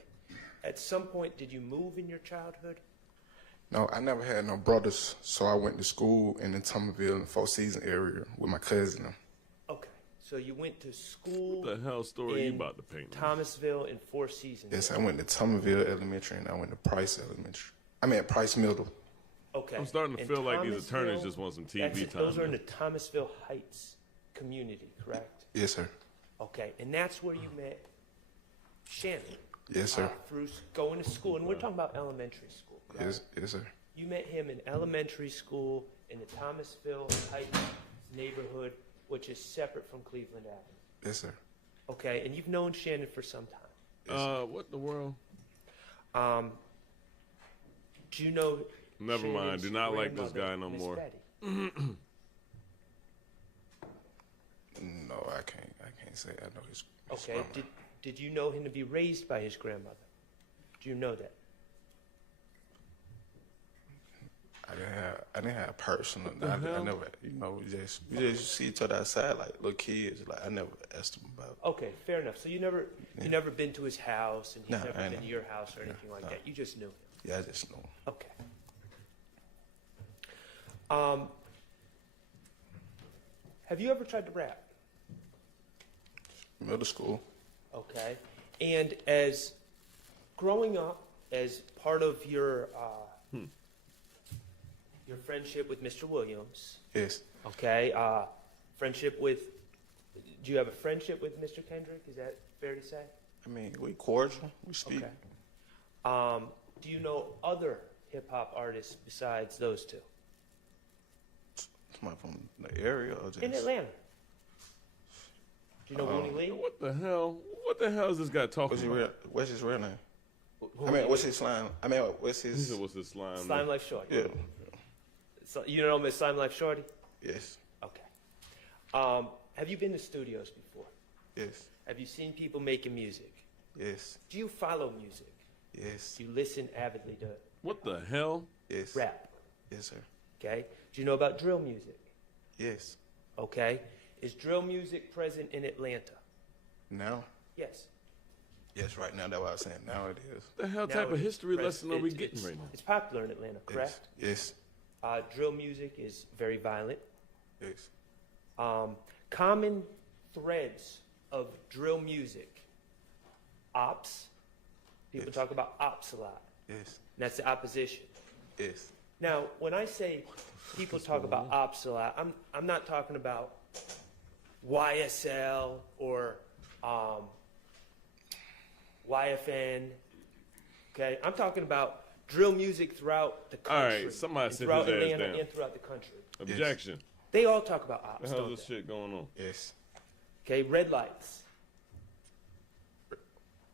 At some point, did you move in your childhood? No, I never had no brothers, so I went to school in the Thomasville and Four Seasons area with my cousin. Okay. So you went to school. What the hell story you in about to paint? Thomasville and Four Seasons. Yes, I went to Thomasville Elementary and I went to Price Elementary. I mean, Price Middle. Okay. I'm starting to And feel like these attorneys Thomasville, just want some TV that's- time. Those are in the Thomasville Heights community, correct? Yes, sir. Okay. And that's where you met Shannon. Yes, sir. Through going to school. And we're talking about elementary school, correct? Yes, yes, sir. You met him in elementary school in the Thomasville Heights neighborhood, which is separate from Cleveland Avenue. Yes, sir. Okay. And you've known Shannon for some time. What in the world? Do you know? Never mind. Do not like this guy no Miss more. Betty? No, I can't say I know his Okay. grandma. Did you know him to be raised by his grandmother? Do you know that? I didn't have personal. I never, we just see each other outside like little kids. Like I never asked him about. Okay, fair enough. So you never been to his house, and he's No, never I been know. to your house or anything like no. that. You just knew him. Yeah, I just know him. Okay. Have you ever tried to rap? Middle school. Okay. And as growing up, as part of your friendship with Mr. Williams. Yes. Okay. Friendship with. Do you have a friendship with Mr. Kendrick? Is that fair to say? I mean, we cordial. We speak. Okay. Do you know other hip hop artists besides those two? Somebody from the area or just In Atlanta. Do you know Mooney Lee? What the hell? What the hell is this guy talking about? What's his real name? I mean, what's his slime? I mean, what's He his? said, what's his slime? Slime Life Shorty. Yeah. So, you know him as Slime Life Shorty? Yes. Okay. Have you been to studios before? Yes. Have you seen people making music? Yes. Do you follow music? Yes. Do you listen avidly to What the hell? Yes. rap? Yes, sir. Okay. Do you know about drill music? Yes. Okay. Is drill music present in Atlanta? Now? Yes. Yes, right now. That's what I was saying. Now it is. The hell Now type of it is history lesson are we it's- getting right now? It's popular in Atlanta, correct? Yes. Drill music is very violent. Yes. Common threads of drill music. Ops. People talk about ops a lot. Yes. And that's the opposition. Yes. Now, when I say people talk about ops a lot, I'm not talking about YSL or YFN. Okay, I'm talking about drill music throughout the All country. right, somebody and sit throughout his ass Atlanta down. and throughout the country. Objection. They all talk about What ops. the hell Don't is this they? shit going on? Yes. Okay, red lights.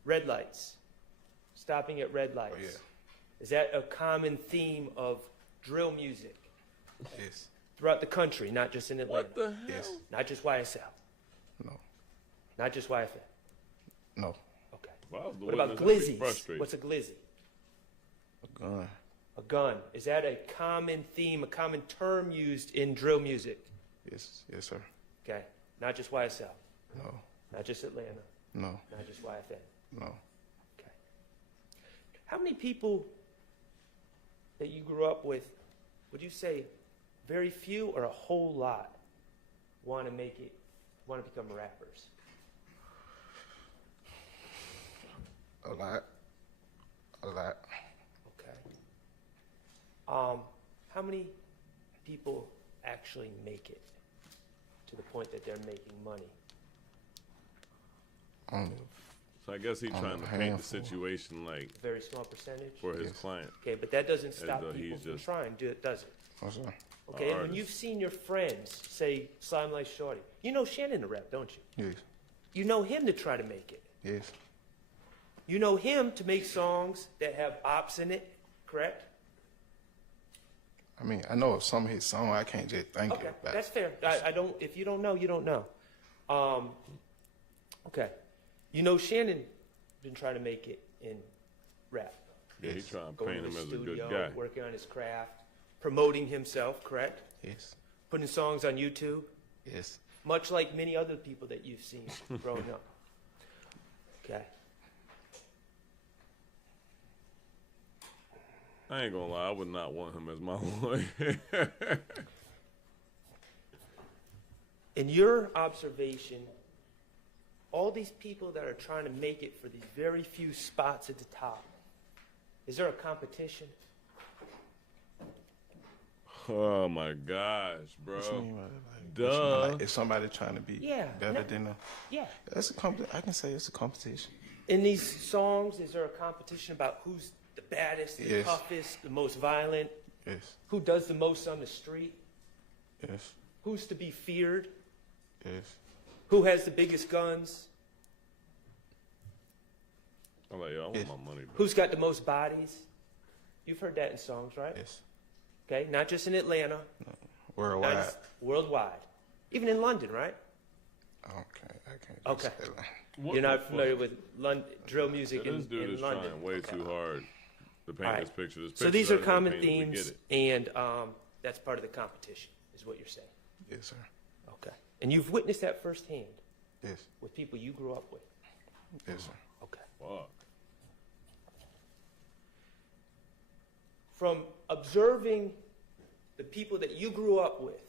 Red lights. Stopping at red lights. Oh, yeah. Is that a common theme of drill music Yes. throughout the country, not just in Atlanta? What the hell? Yes. Not just YSL. No. Not just YFN. No. Okay. If I was the What about witness, I'd be glizzies? frustrated. What's a glizzy? A gun. A gun. Is that a common theme, a common term used in drill music? Yes. Yes, sir. Okay. Not just YSL. No. Not just Atlanta. No. Not just YFN. No. Okay. How many people that you grew up with, would you say very few or a whole lot want to become rappers? A lot. Okay. How many people actually make it to the point that they're making money? So I guess he's trying to paint the situation like A very small percentage? for his client. Okay, but that doesn't stop though people he's from just- trying, does it? Oh, sure. Okay, and when artist. you've seen your friends say Slime Life Shorty, you know Shannon to rap, don't you? Yes. You know him to try to make it. Yes. You know him to make songs that have ops in it, correct? I mean, I know some of his songs. I can't just think Okay, about. that's fair. I don't. If you don't know, you don't know. Okay, you know Shannon been trying to make it in rap. Yeah, he's trying to Going paint to him the as a good studio, guy. working on his craft, promoting himself, correct? Yes. Putting songs on YouTube, Yes. much like many other people that you've seen growing up. Okay. I ain't gonna lie, I would not want him as my lawyer. In your observation, all these people that are trying to make it for these very few spots at the top, is there a competition? Oh my gosh, bro. What you mean by that? Duh. Like, if somebody trying to be Yeah, better no- than them, Yeah. that's I can say it's a competition. In these songs, is there a competition about who's the baddest, the Yes. toughest, the most violent? Yes. Who does the most on the street? Yes. Who's to be feared? Yes. Who has the biggest guns? I'm like, yo, I want my money back. Who's got the most bodies? You've heard that in songs, right? Yes. Okay, not just in Atlanta. Worldwide. not just- worldwide. Even in London, right? Okay. I can't. Okay. Say that. You're not familiar with drill music This in dude is London. trying way too hard to paint All right. this picture. This So picture these are already been common painted. We themes, get it. and that's part of the competition, is what you're saying. Yes, sir. Okay. And you've witnessed that firsthand Yes. with people you grew up with. Yes, sir. Okay. Fuck. From observing the people that you grew up with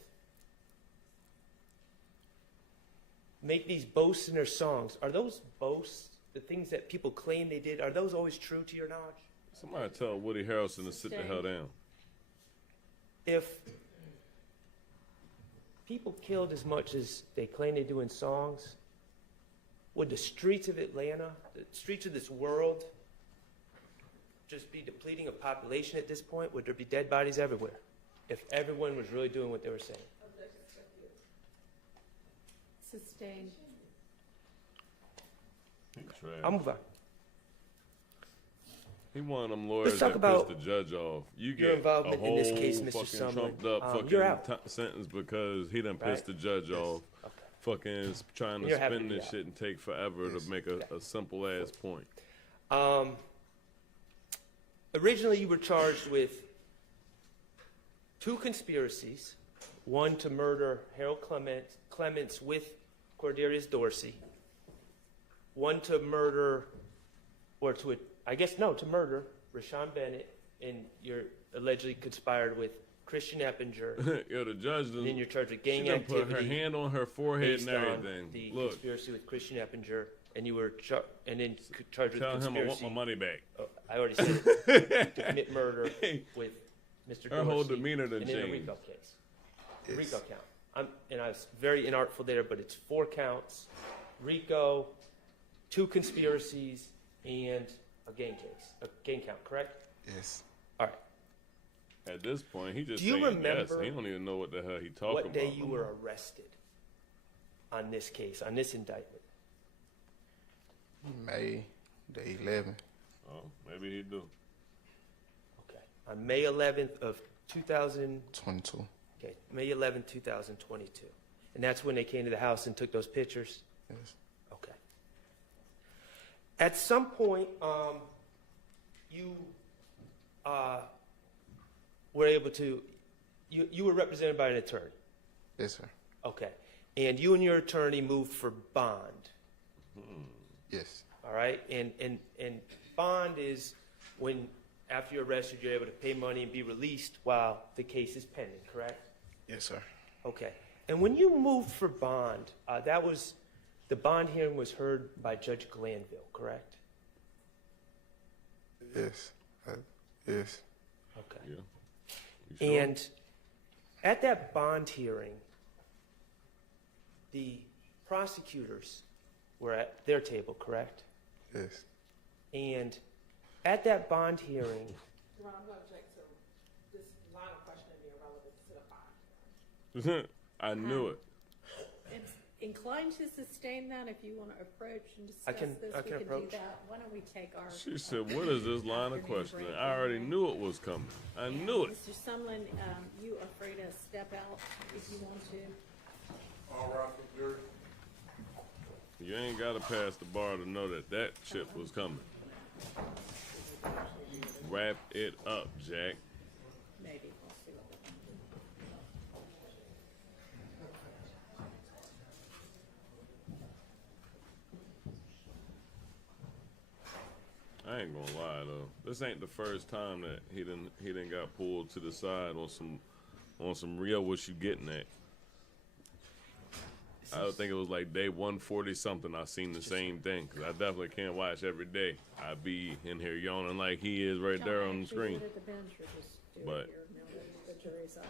make these boasts in their songs, are those boasts, the things that people claim they did, are those always true to your knowledge? Somebody tell Woody Harrelson to sit the hell down. If people killed as much as they claim they do in songs, would the streets of Atlanta, the streets of this world, just be depleting of population at this point? Would there be dead bodies everywhere if everyone was really doing what they were saying? Sustained. I'll move on. He one of them lawyers Let's talk that about pissed the judge off. You your get involvement a whole in this case, Mr. fucking Sumlin. trumped up fucking You're out. sentence because he done Right. pissed the judge off. Okay. Fucking is trying to You're happy spin to be this out. shit and take forever to make a simple ass point. Originally, you were charged with 2 conspiracies, one to murder Harold Clements with Cordarius Dorsey, one to murder, or to, to murder Rashawn Bennett, and you're allegedly conspired with Christian Eppinger. Yo, the judge done, And then you're charged with she gang done put her activity hand on her forehead based and on everything. the Look, conspiracy with Christian Eppinger, and you were and then charged with tell him I conspiracy. want my money back. Oh, I already said it. To commit murder with Mr. Her whole Dorsey, demeanor done and then a changed. RICO case. RICO count. I was very inartful there, but it's 4 counts: RICO, 2 conspiracies, and a gang count. Correct? Yes. All right. At this point, he just Do you saying yes. remember He don't even know what the hell he talking What day about. you were arrested on this case, on this indictment? May the 11th. Oh, maybe he do. Okay. On May 11th of 2022. 22. Okay, May 11th, 2022. And that's when they came to the house and took those pictures? Yes. Okay. At some point, you were able to, you were represented by an attorney? Yes, sir. Okay. And you and your attorney moved for bond? Yes. All right? And bond is when, after you're arrested, you're able to pay money and be released while the case is pending, correct? Yes, sir. Okay. And when you moved for bond, the bond hearing was heard by Judge Glanville, correct? Yes. Yes. Okay. Yeah. You sure? And at that bond hearing, the prosecutors were at their table, correct? Yes. And at that bond hearing, Ron, I'm going to object to this line of questioning being relevant to the bond. I knew it. It's inclined to sustain that. If you want to approach and discuss I can this, we can approach. do that. Why don't we take our... She said, what is this line of afternoon questioning? break I already anyway. knew it was coming. I knew it. Mr. Sumlin, you are free to step out if you want to. All right, Jerry. You ain't got to pass the bar to know that that chip was coming. Wrap it up, Jack. Maybe. We'll see what we can do. I ain't gonna lie though. This ain't the first time that he done got pulled to the side on some real what you getting at. I would think it was like day 140 something. I seen the same thing because I definitely can't watch every day. I be in here yawning like he is right there on the Don't screen. actually do it at the bench or just do But- it here now that the jury's up.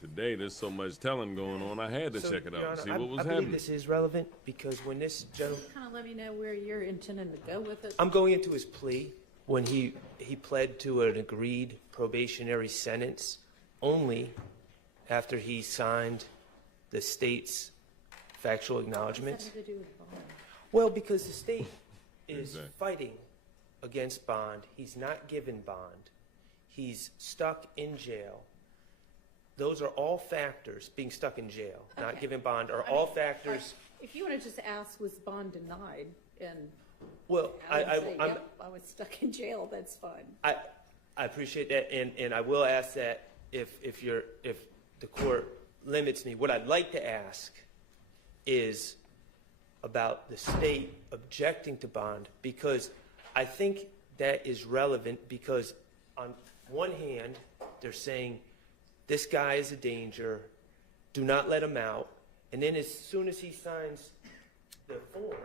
Today there's so much telling going on. I had to So, check it Your out and see Honor, what was I believe happening. this is relevant because when this gentleman, Kind of let me know where you're intending to go with it. I'm going into his plea when he pled to an agreed probationary sentence only after he signed the state's factual acknowledgments. What's that have to do with bond? Well, because the state is Exactly. fighting against bond. He's not given bond. He's stuck in jail. Those are all factors, being stuck in jail, not Okay. given bond, are I all mean, factors. If you want to just ask, was bond denied? And Well, I would say, I'm, yep, I was stuck in jail, that's fine. I appreciate that, and I will ask that if the court limits me. What I'd like to ask is about the state objecting to bond, because I think that is relevant, because on one hand, they're saying, this guy is a danger, do not let him out, and then as soon as he signs the form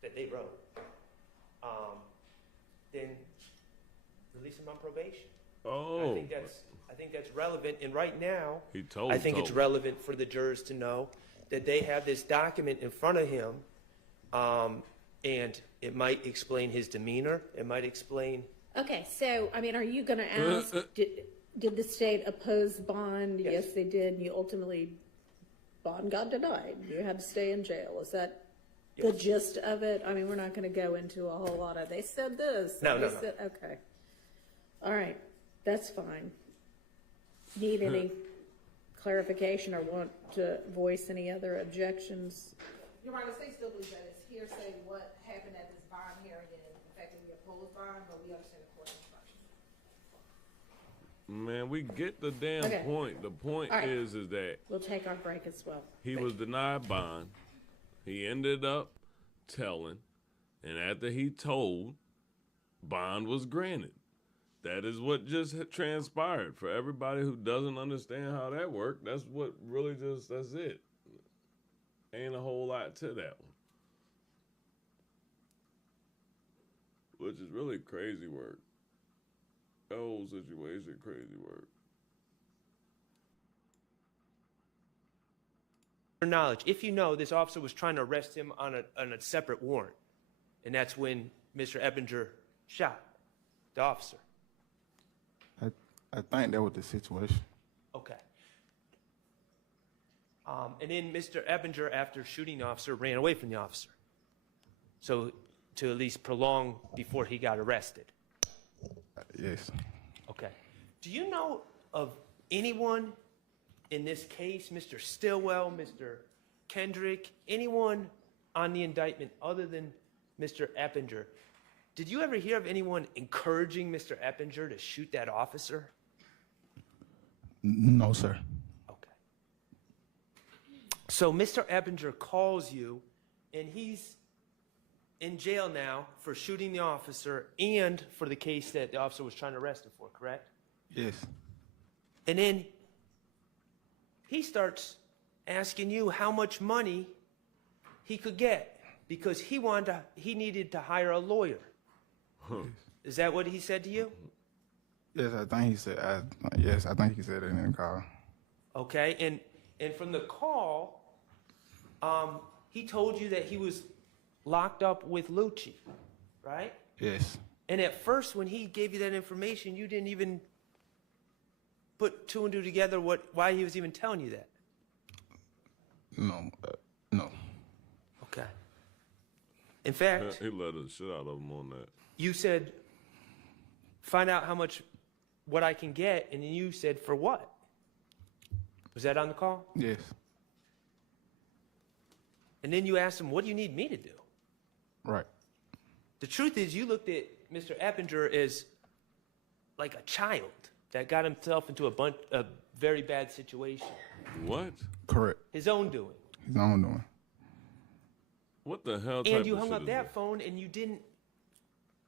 that they wrote, then release him on probation. Oh, I think that's relevant, and right now, he told. I think it's relevant for the jurors to know that they have this document in front of him, and it might explain his demeanor. It might explain. Okay, so, I mean, are you going to ask, did the state oppose bond? Yes. Yes, they did, and you ultimately, bond got denied. You had to stay in jail. Is that the gist of it? I mean, we're not going to go into a whole lot of, they said this. No, they no, no. said, okay. All right, that's fine. Need any clarification or want to voice any other objections? Your Honor, the state still believes that it's hearsay what happened at this bond hearing and effectively opposed bond, but we understand the court's instructions. Man, we get the damn Okay. point. The point All right. is that We'll take our break as well. he was denied bond. He ended up telling, and after he told, bond was granted. That is what just transpired. For everybody who doesn't understand how that worked, that's what really that's it. Ain't a whole lot to that one. Which is really crazy work. That whole situation, crazy work. For knowledge, if you know, this officer was trying to arrest him on a separate warrant, and that's when Mr. Eppinger shot the officer. I think that was the situation. Okay. And then Mr. Eppinger, after shooting the officer, ran away from the officer. So to at least prolong before he got arrested. Yes. Okay. Do you know of anyone in this case, Mr. Stillwell, Mr. Kendrick, anyone on the indictment other than Mr. Eppinger? Did you ever hear of anyone encouraging Mr. Eppinger to shoot that officer? No, sir. Okay. So Mr. Eppinger calls you, and he's in jail now for shooting the officer and for the case that the officer was trying to arrest him for, correct? Yes. And then he starts asking you how much money he could get because he needed to hire a lawyer. Is that what he said to you? Yes, I think he said. I think he said it in the call. Okay, and from the call, he told you that he was locked up with Lucci, right? Yes. And at first, when he gave you that information, you didn't even put two and two together why he was even telling you that. No. No. Okay. In fact, he let the shit out of him on that. you said, find out what I can get, and then you said, for what? Was that on the call? Yes. And then you asked him, what do you need me to do? Right. The truth is, you looked at Mr. Eppinger as like a child that got himself into a very bad situation. What? Correct. His own doing. His own doing. What the hell? And you hung up that phone and you didn't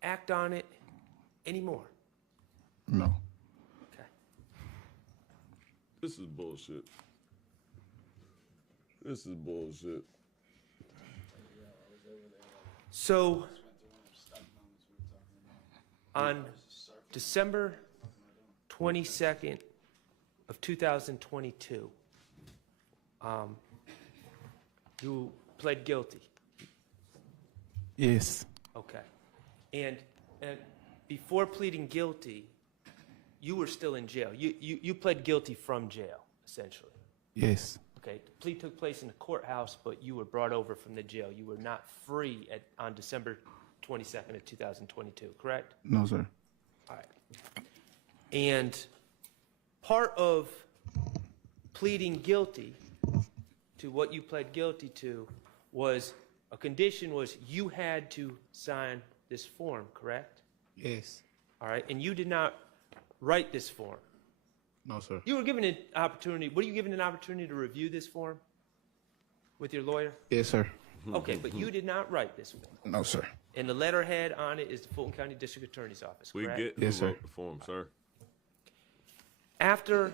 act on it anymore. No. Okay. This is bullshit. This is bullshit. So, on December 22nd of 2022, you pled guilty. Yes. Okay. And before pleading guilty, you were still in jail. You pled guilty from jail, essentially. Yes. Okay. The plea took place in the courthouse, but you were brought over from the jail. You were not free on December 22nd of 2022, correct? No, sir. All right. And part of pleading guilty to what you pled guilty to was a condition was you had to sign this form, correct? Yes. All right. And you did not write this form. No, sir. You were given an opportunity. Were you given an opportunity to review this form with your lawyer? Yes, sir. Okay, but you did not write this form. No, sir. And the letterhead on it is the Fulton County District Attorney's Office, We correct? get Yes, who sir. wrote the form, sir. After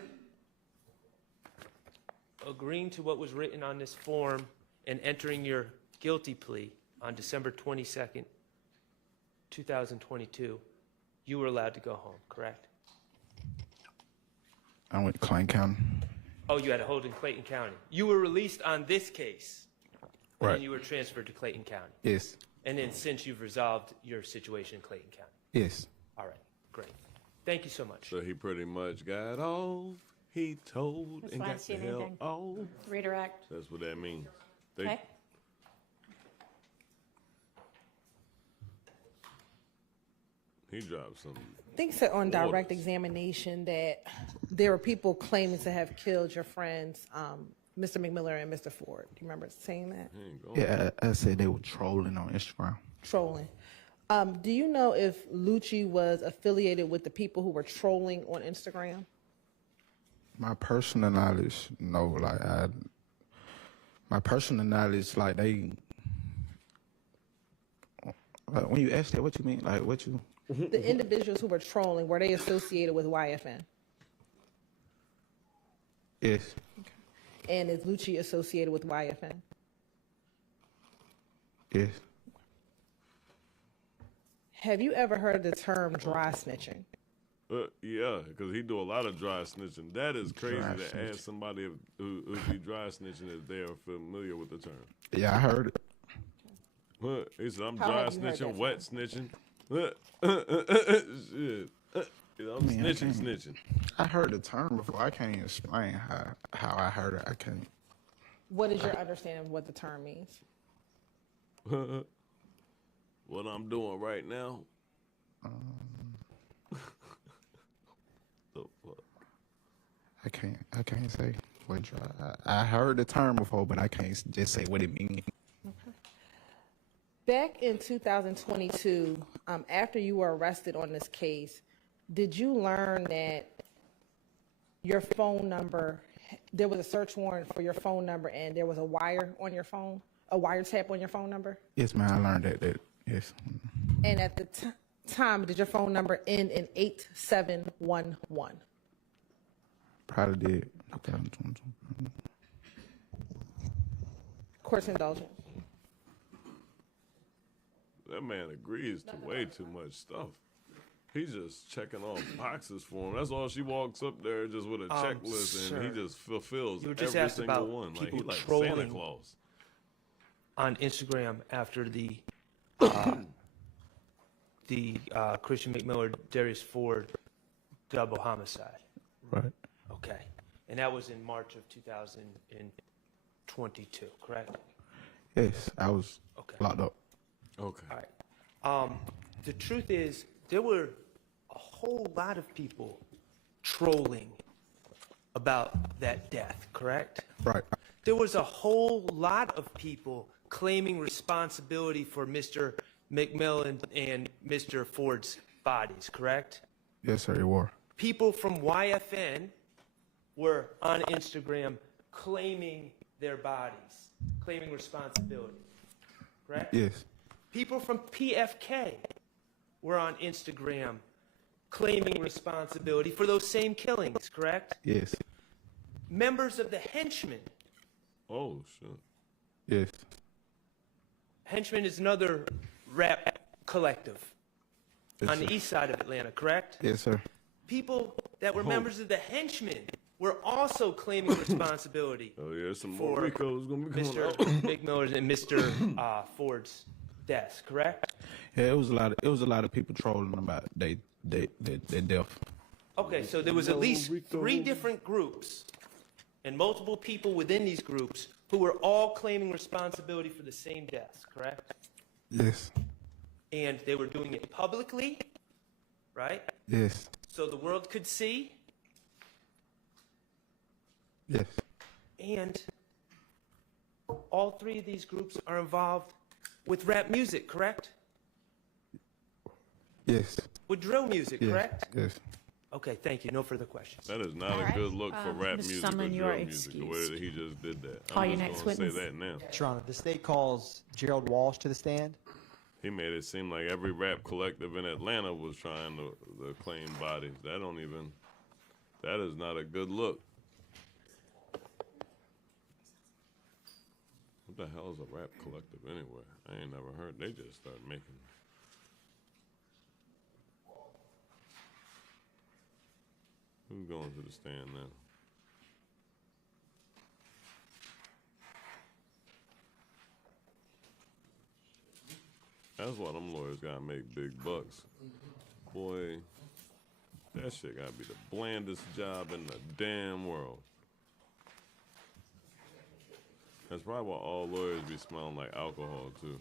agreeing to what was written on this form and entering your guilty plea on December 22nd, 2022, you were allowed to go home, correct? I went to Clayton County. Oh, you had a hold in Clayton County. You were released on this case, and Right. then you were transferred to Clayton County. Yes. And then since you've resolved your situation in Clayton County. Yes. All right, great. Thank you so much. So he pretty much got off. He told That's and why I got the see hell anything. off. Redirect. That's what that means. They, Okay. He dropped some. I think said on direct orders. examination that there were people claiming to have killed your friends, Mr. McMillan and Mr. Ford. Do you remember saying that? He ain't going. Yeah, I said they were trolling on Instagram. Trolling. Do you know if Lucci was affiliated with the people who were trolling on Instagram? My personal knowledge, no. My personal knowledge, like they. Like, when you ask that, what you mean? Like what you? The individuals who were trolling, were they associated with YFN? Yes. And is Lucci associated with YFN? Yes. Have you ever heard the term dry snitching? Yeah, because he do a lot of dry snitching. That is crazy Dry to snitching. ask somebody who be dry snitching if they are familiar with the term. Yeah, I heard it. What? He said, I'm How dry have you heard snitching, that wet snitching. Shit. I'm Man, snitching. I heard the term before. I can't explain how I heard it. I can't. What is your understanding of what the term means? What I'm doing right now. The fuck? I can't say what I heard the term before, but I can't just say what it means. Back in 2022, after you were arrested on this case, did you learn that your phone number, there was a search warrant for your phone number and there was a wire on your phone, a wiretap on your phone number? Yes, man. I learned that Yes. And at the time, did your phone number end in 8711? Probably did. 2022. Court's indulgent. That man agrees to way too much stuff. He's just checking off boxes for him. That's all. She walks up there just with a checklist, sir, and he just fulfills you were just every asked single about one. Like he people like Santa trolling Claus. on Instagram after the Christian McMillan, Darius Ford double homicide. Right. Okay. And that was in March of 2022, correct? Yes, I was locked up. Okay. All right. The truth is, there were a whole lot of people trolling about that death, correct? Right. There was a whole lot of people claiming responsibility for Mr. McMillan and Mr. Ford's bodies, correct? Yes, sir, you were. People from YFN were on Instagram claiming their bodies, claiming responsibility, correct? Yes. People from PFK were on Instagram claiming responsibility for those same killings, correct? Yes. Members of the Henchmen. Oh, shit. Yes. Henchmen is another rap collective Yes, on sir. the east side of Atlanta, correct? Yes, sir. People that were members of the Henchmen were also claiming responsibility Oh yeah, some more for Rico's gonna be coming Mr. out. McMillan and Mr. Ford's deaths, correct? Yeah, it was a lot of people trolling about their death. Okay, so there was at least 3 different groups and multiple people within these groups who were all claiming responsibility for the same deaths, correct? Yes. And they were doing it publicly, right? Yes. So the world could see. Yes. And all 3 of these groups are involved with rap music, correct? Yes. With drill music, Yes. correct? Yes. Okay, thank you. No further questions. That is not a good look for rap Mr. music or Summon, you are drill music, the way that he just did that. Call I'm your just next gonna say witness. that now. Your Honor, the state calls Gerald Walsh to the stand. He made it seem like every rap collective in Atlanta was trying to claim bodies. That is not a good look. What the hell is a rap collective anyway? I ain't never heard. They just started making. Who's going to the stand now? That's why them lawyers gotta make big bucks. Boy, that shit gotta be the blandest job in the damn world. That's probably why all lawyers be smelling like alcohol too.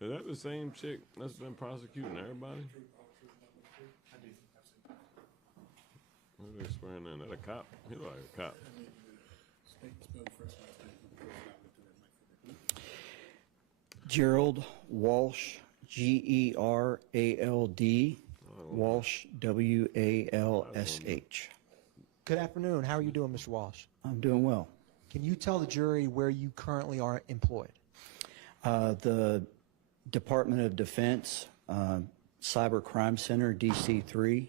Is that the same chick that's been prosecuting everybody? Who are they swearing in? That a cop? He look like a cop. Gerald Walsh, Gerald, Walsh, Walsh. Good afternoon. How are you doing, Mr. Walsh? I'm doing well. Can you tell the jury where you currently are employed? The Department of Defense, Cyber Crime Center, DC3,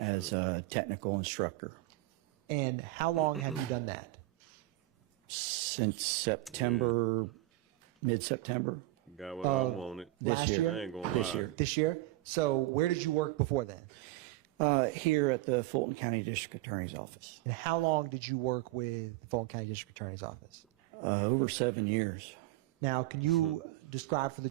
as a technical instructor. And how long have you done that? Since September, mid-September. Got what I wanted. Last year? I ain't gonna This lie. year. This year? So where did you work before then? Here at the Fulton County District Attorney's Office. And how long did you work with the Fulton County District Attorney's Office? Over 7 years. Now, can you describe for the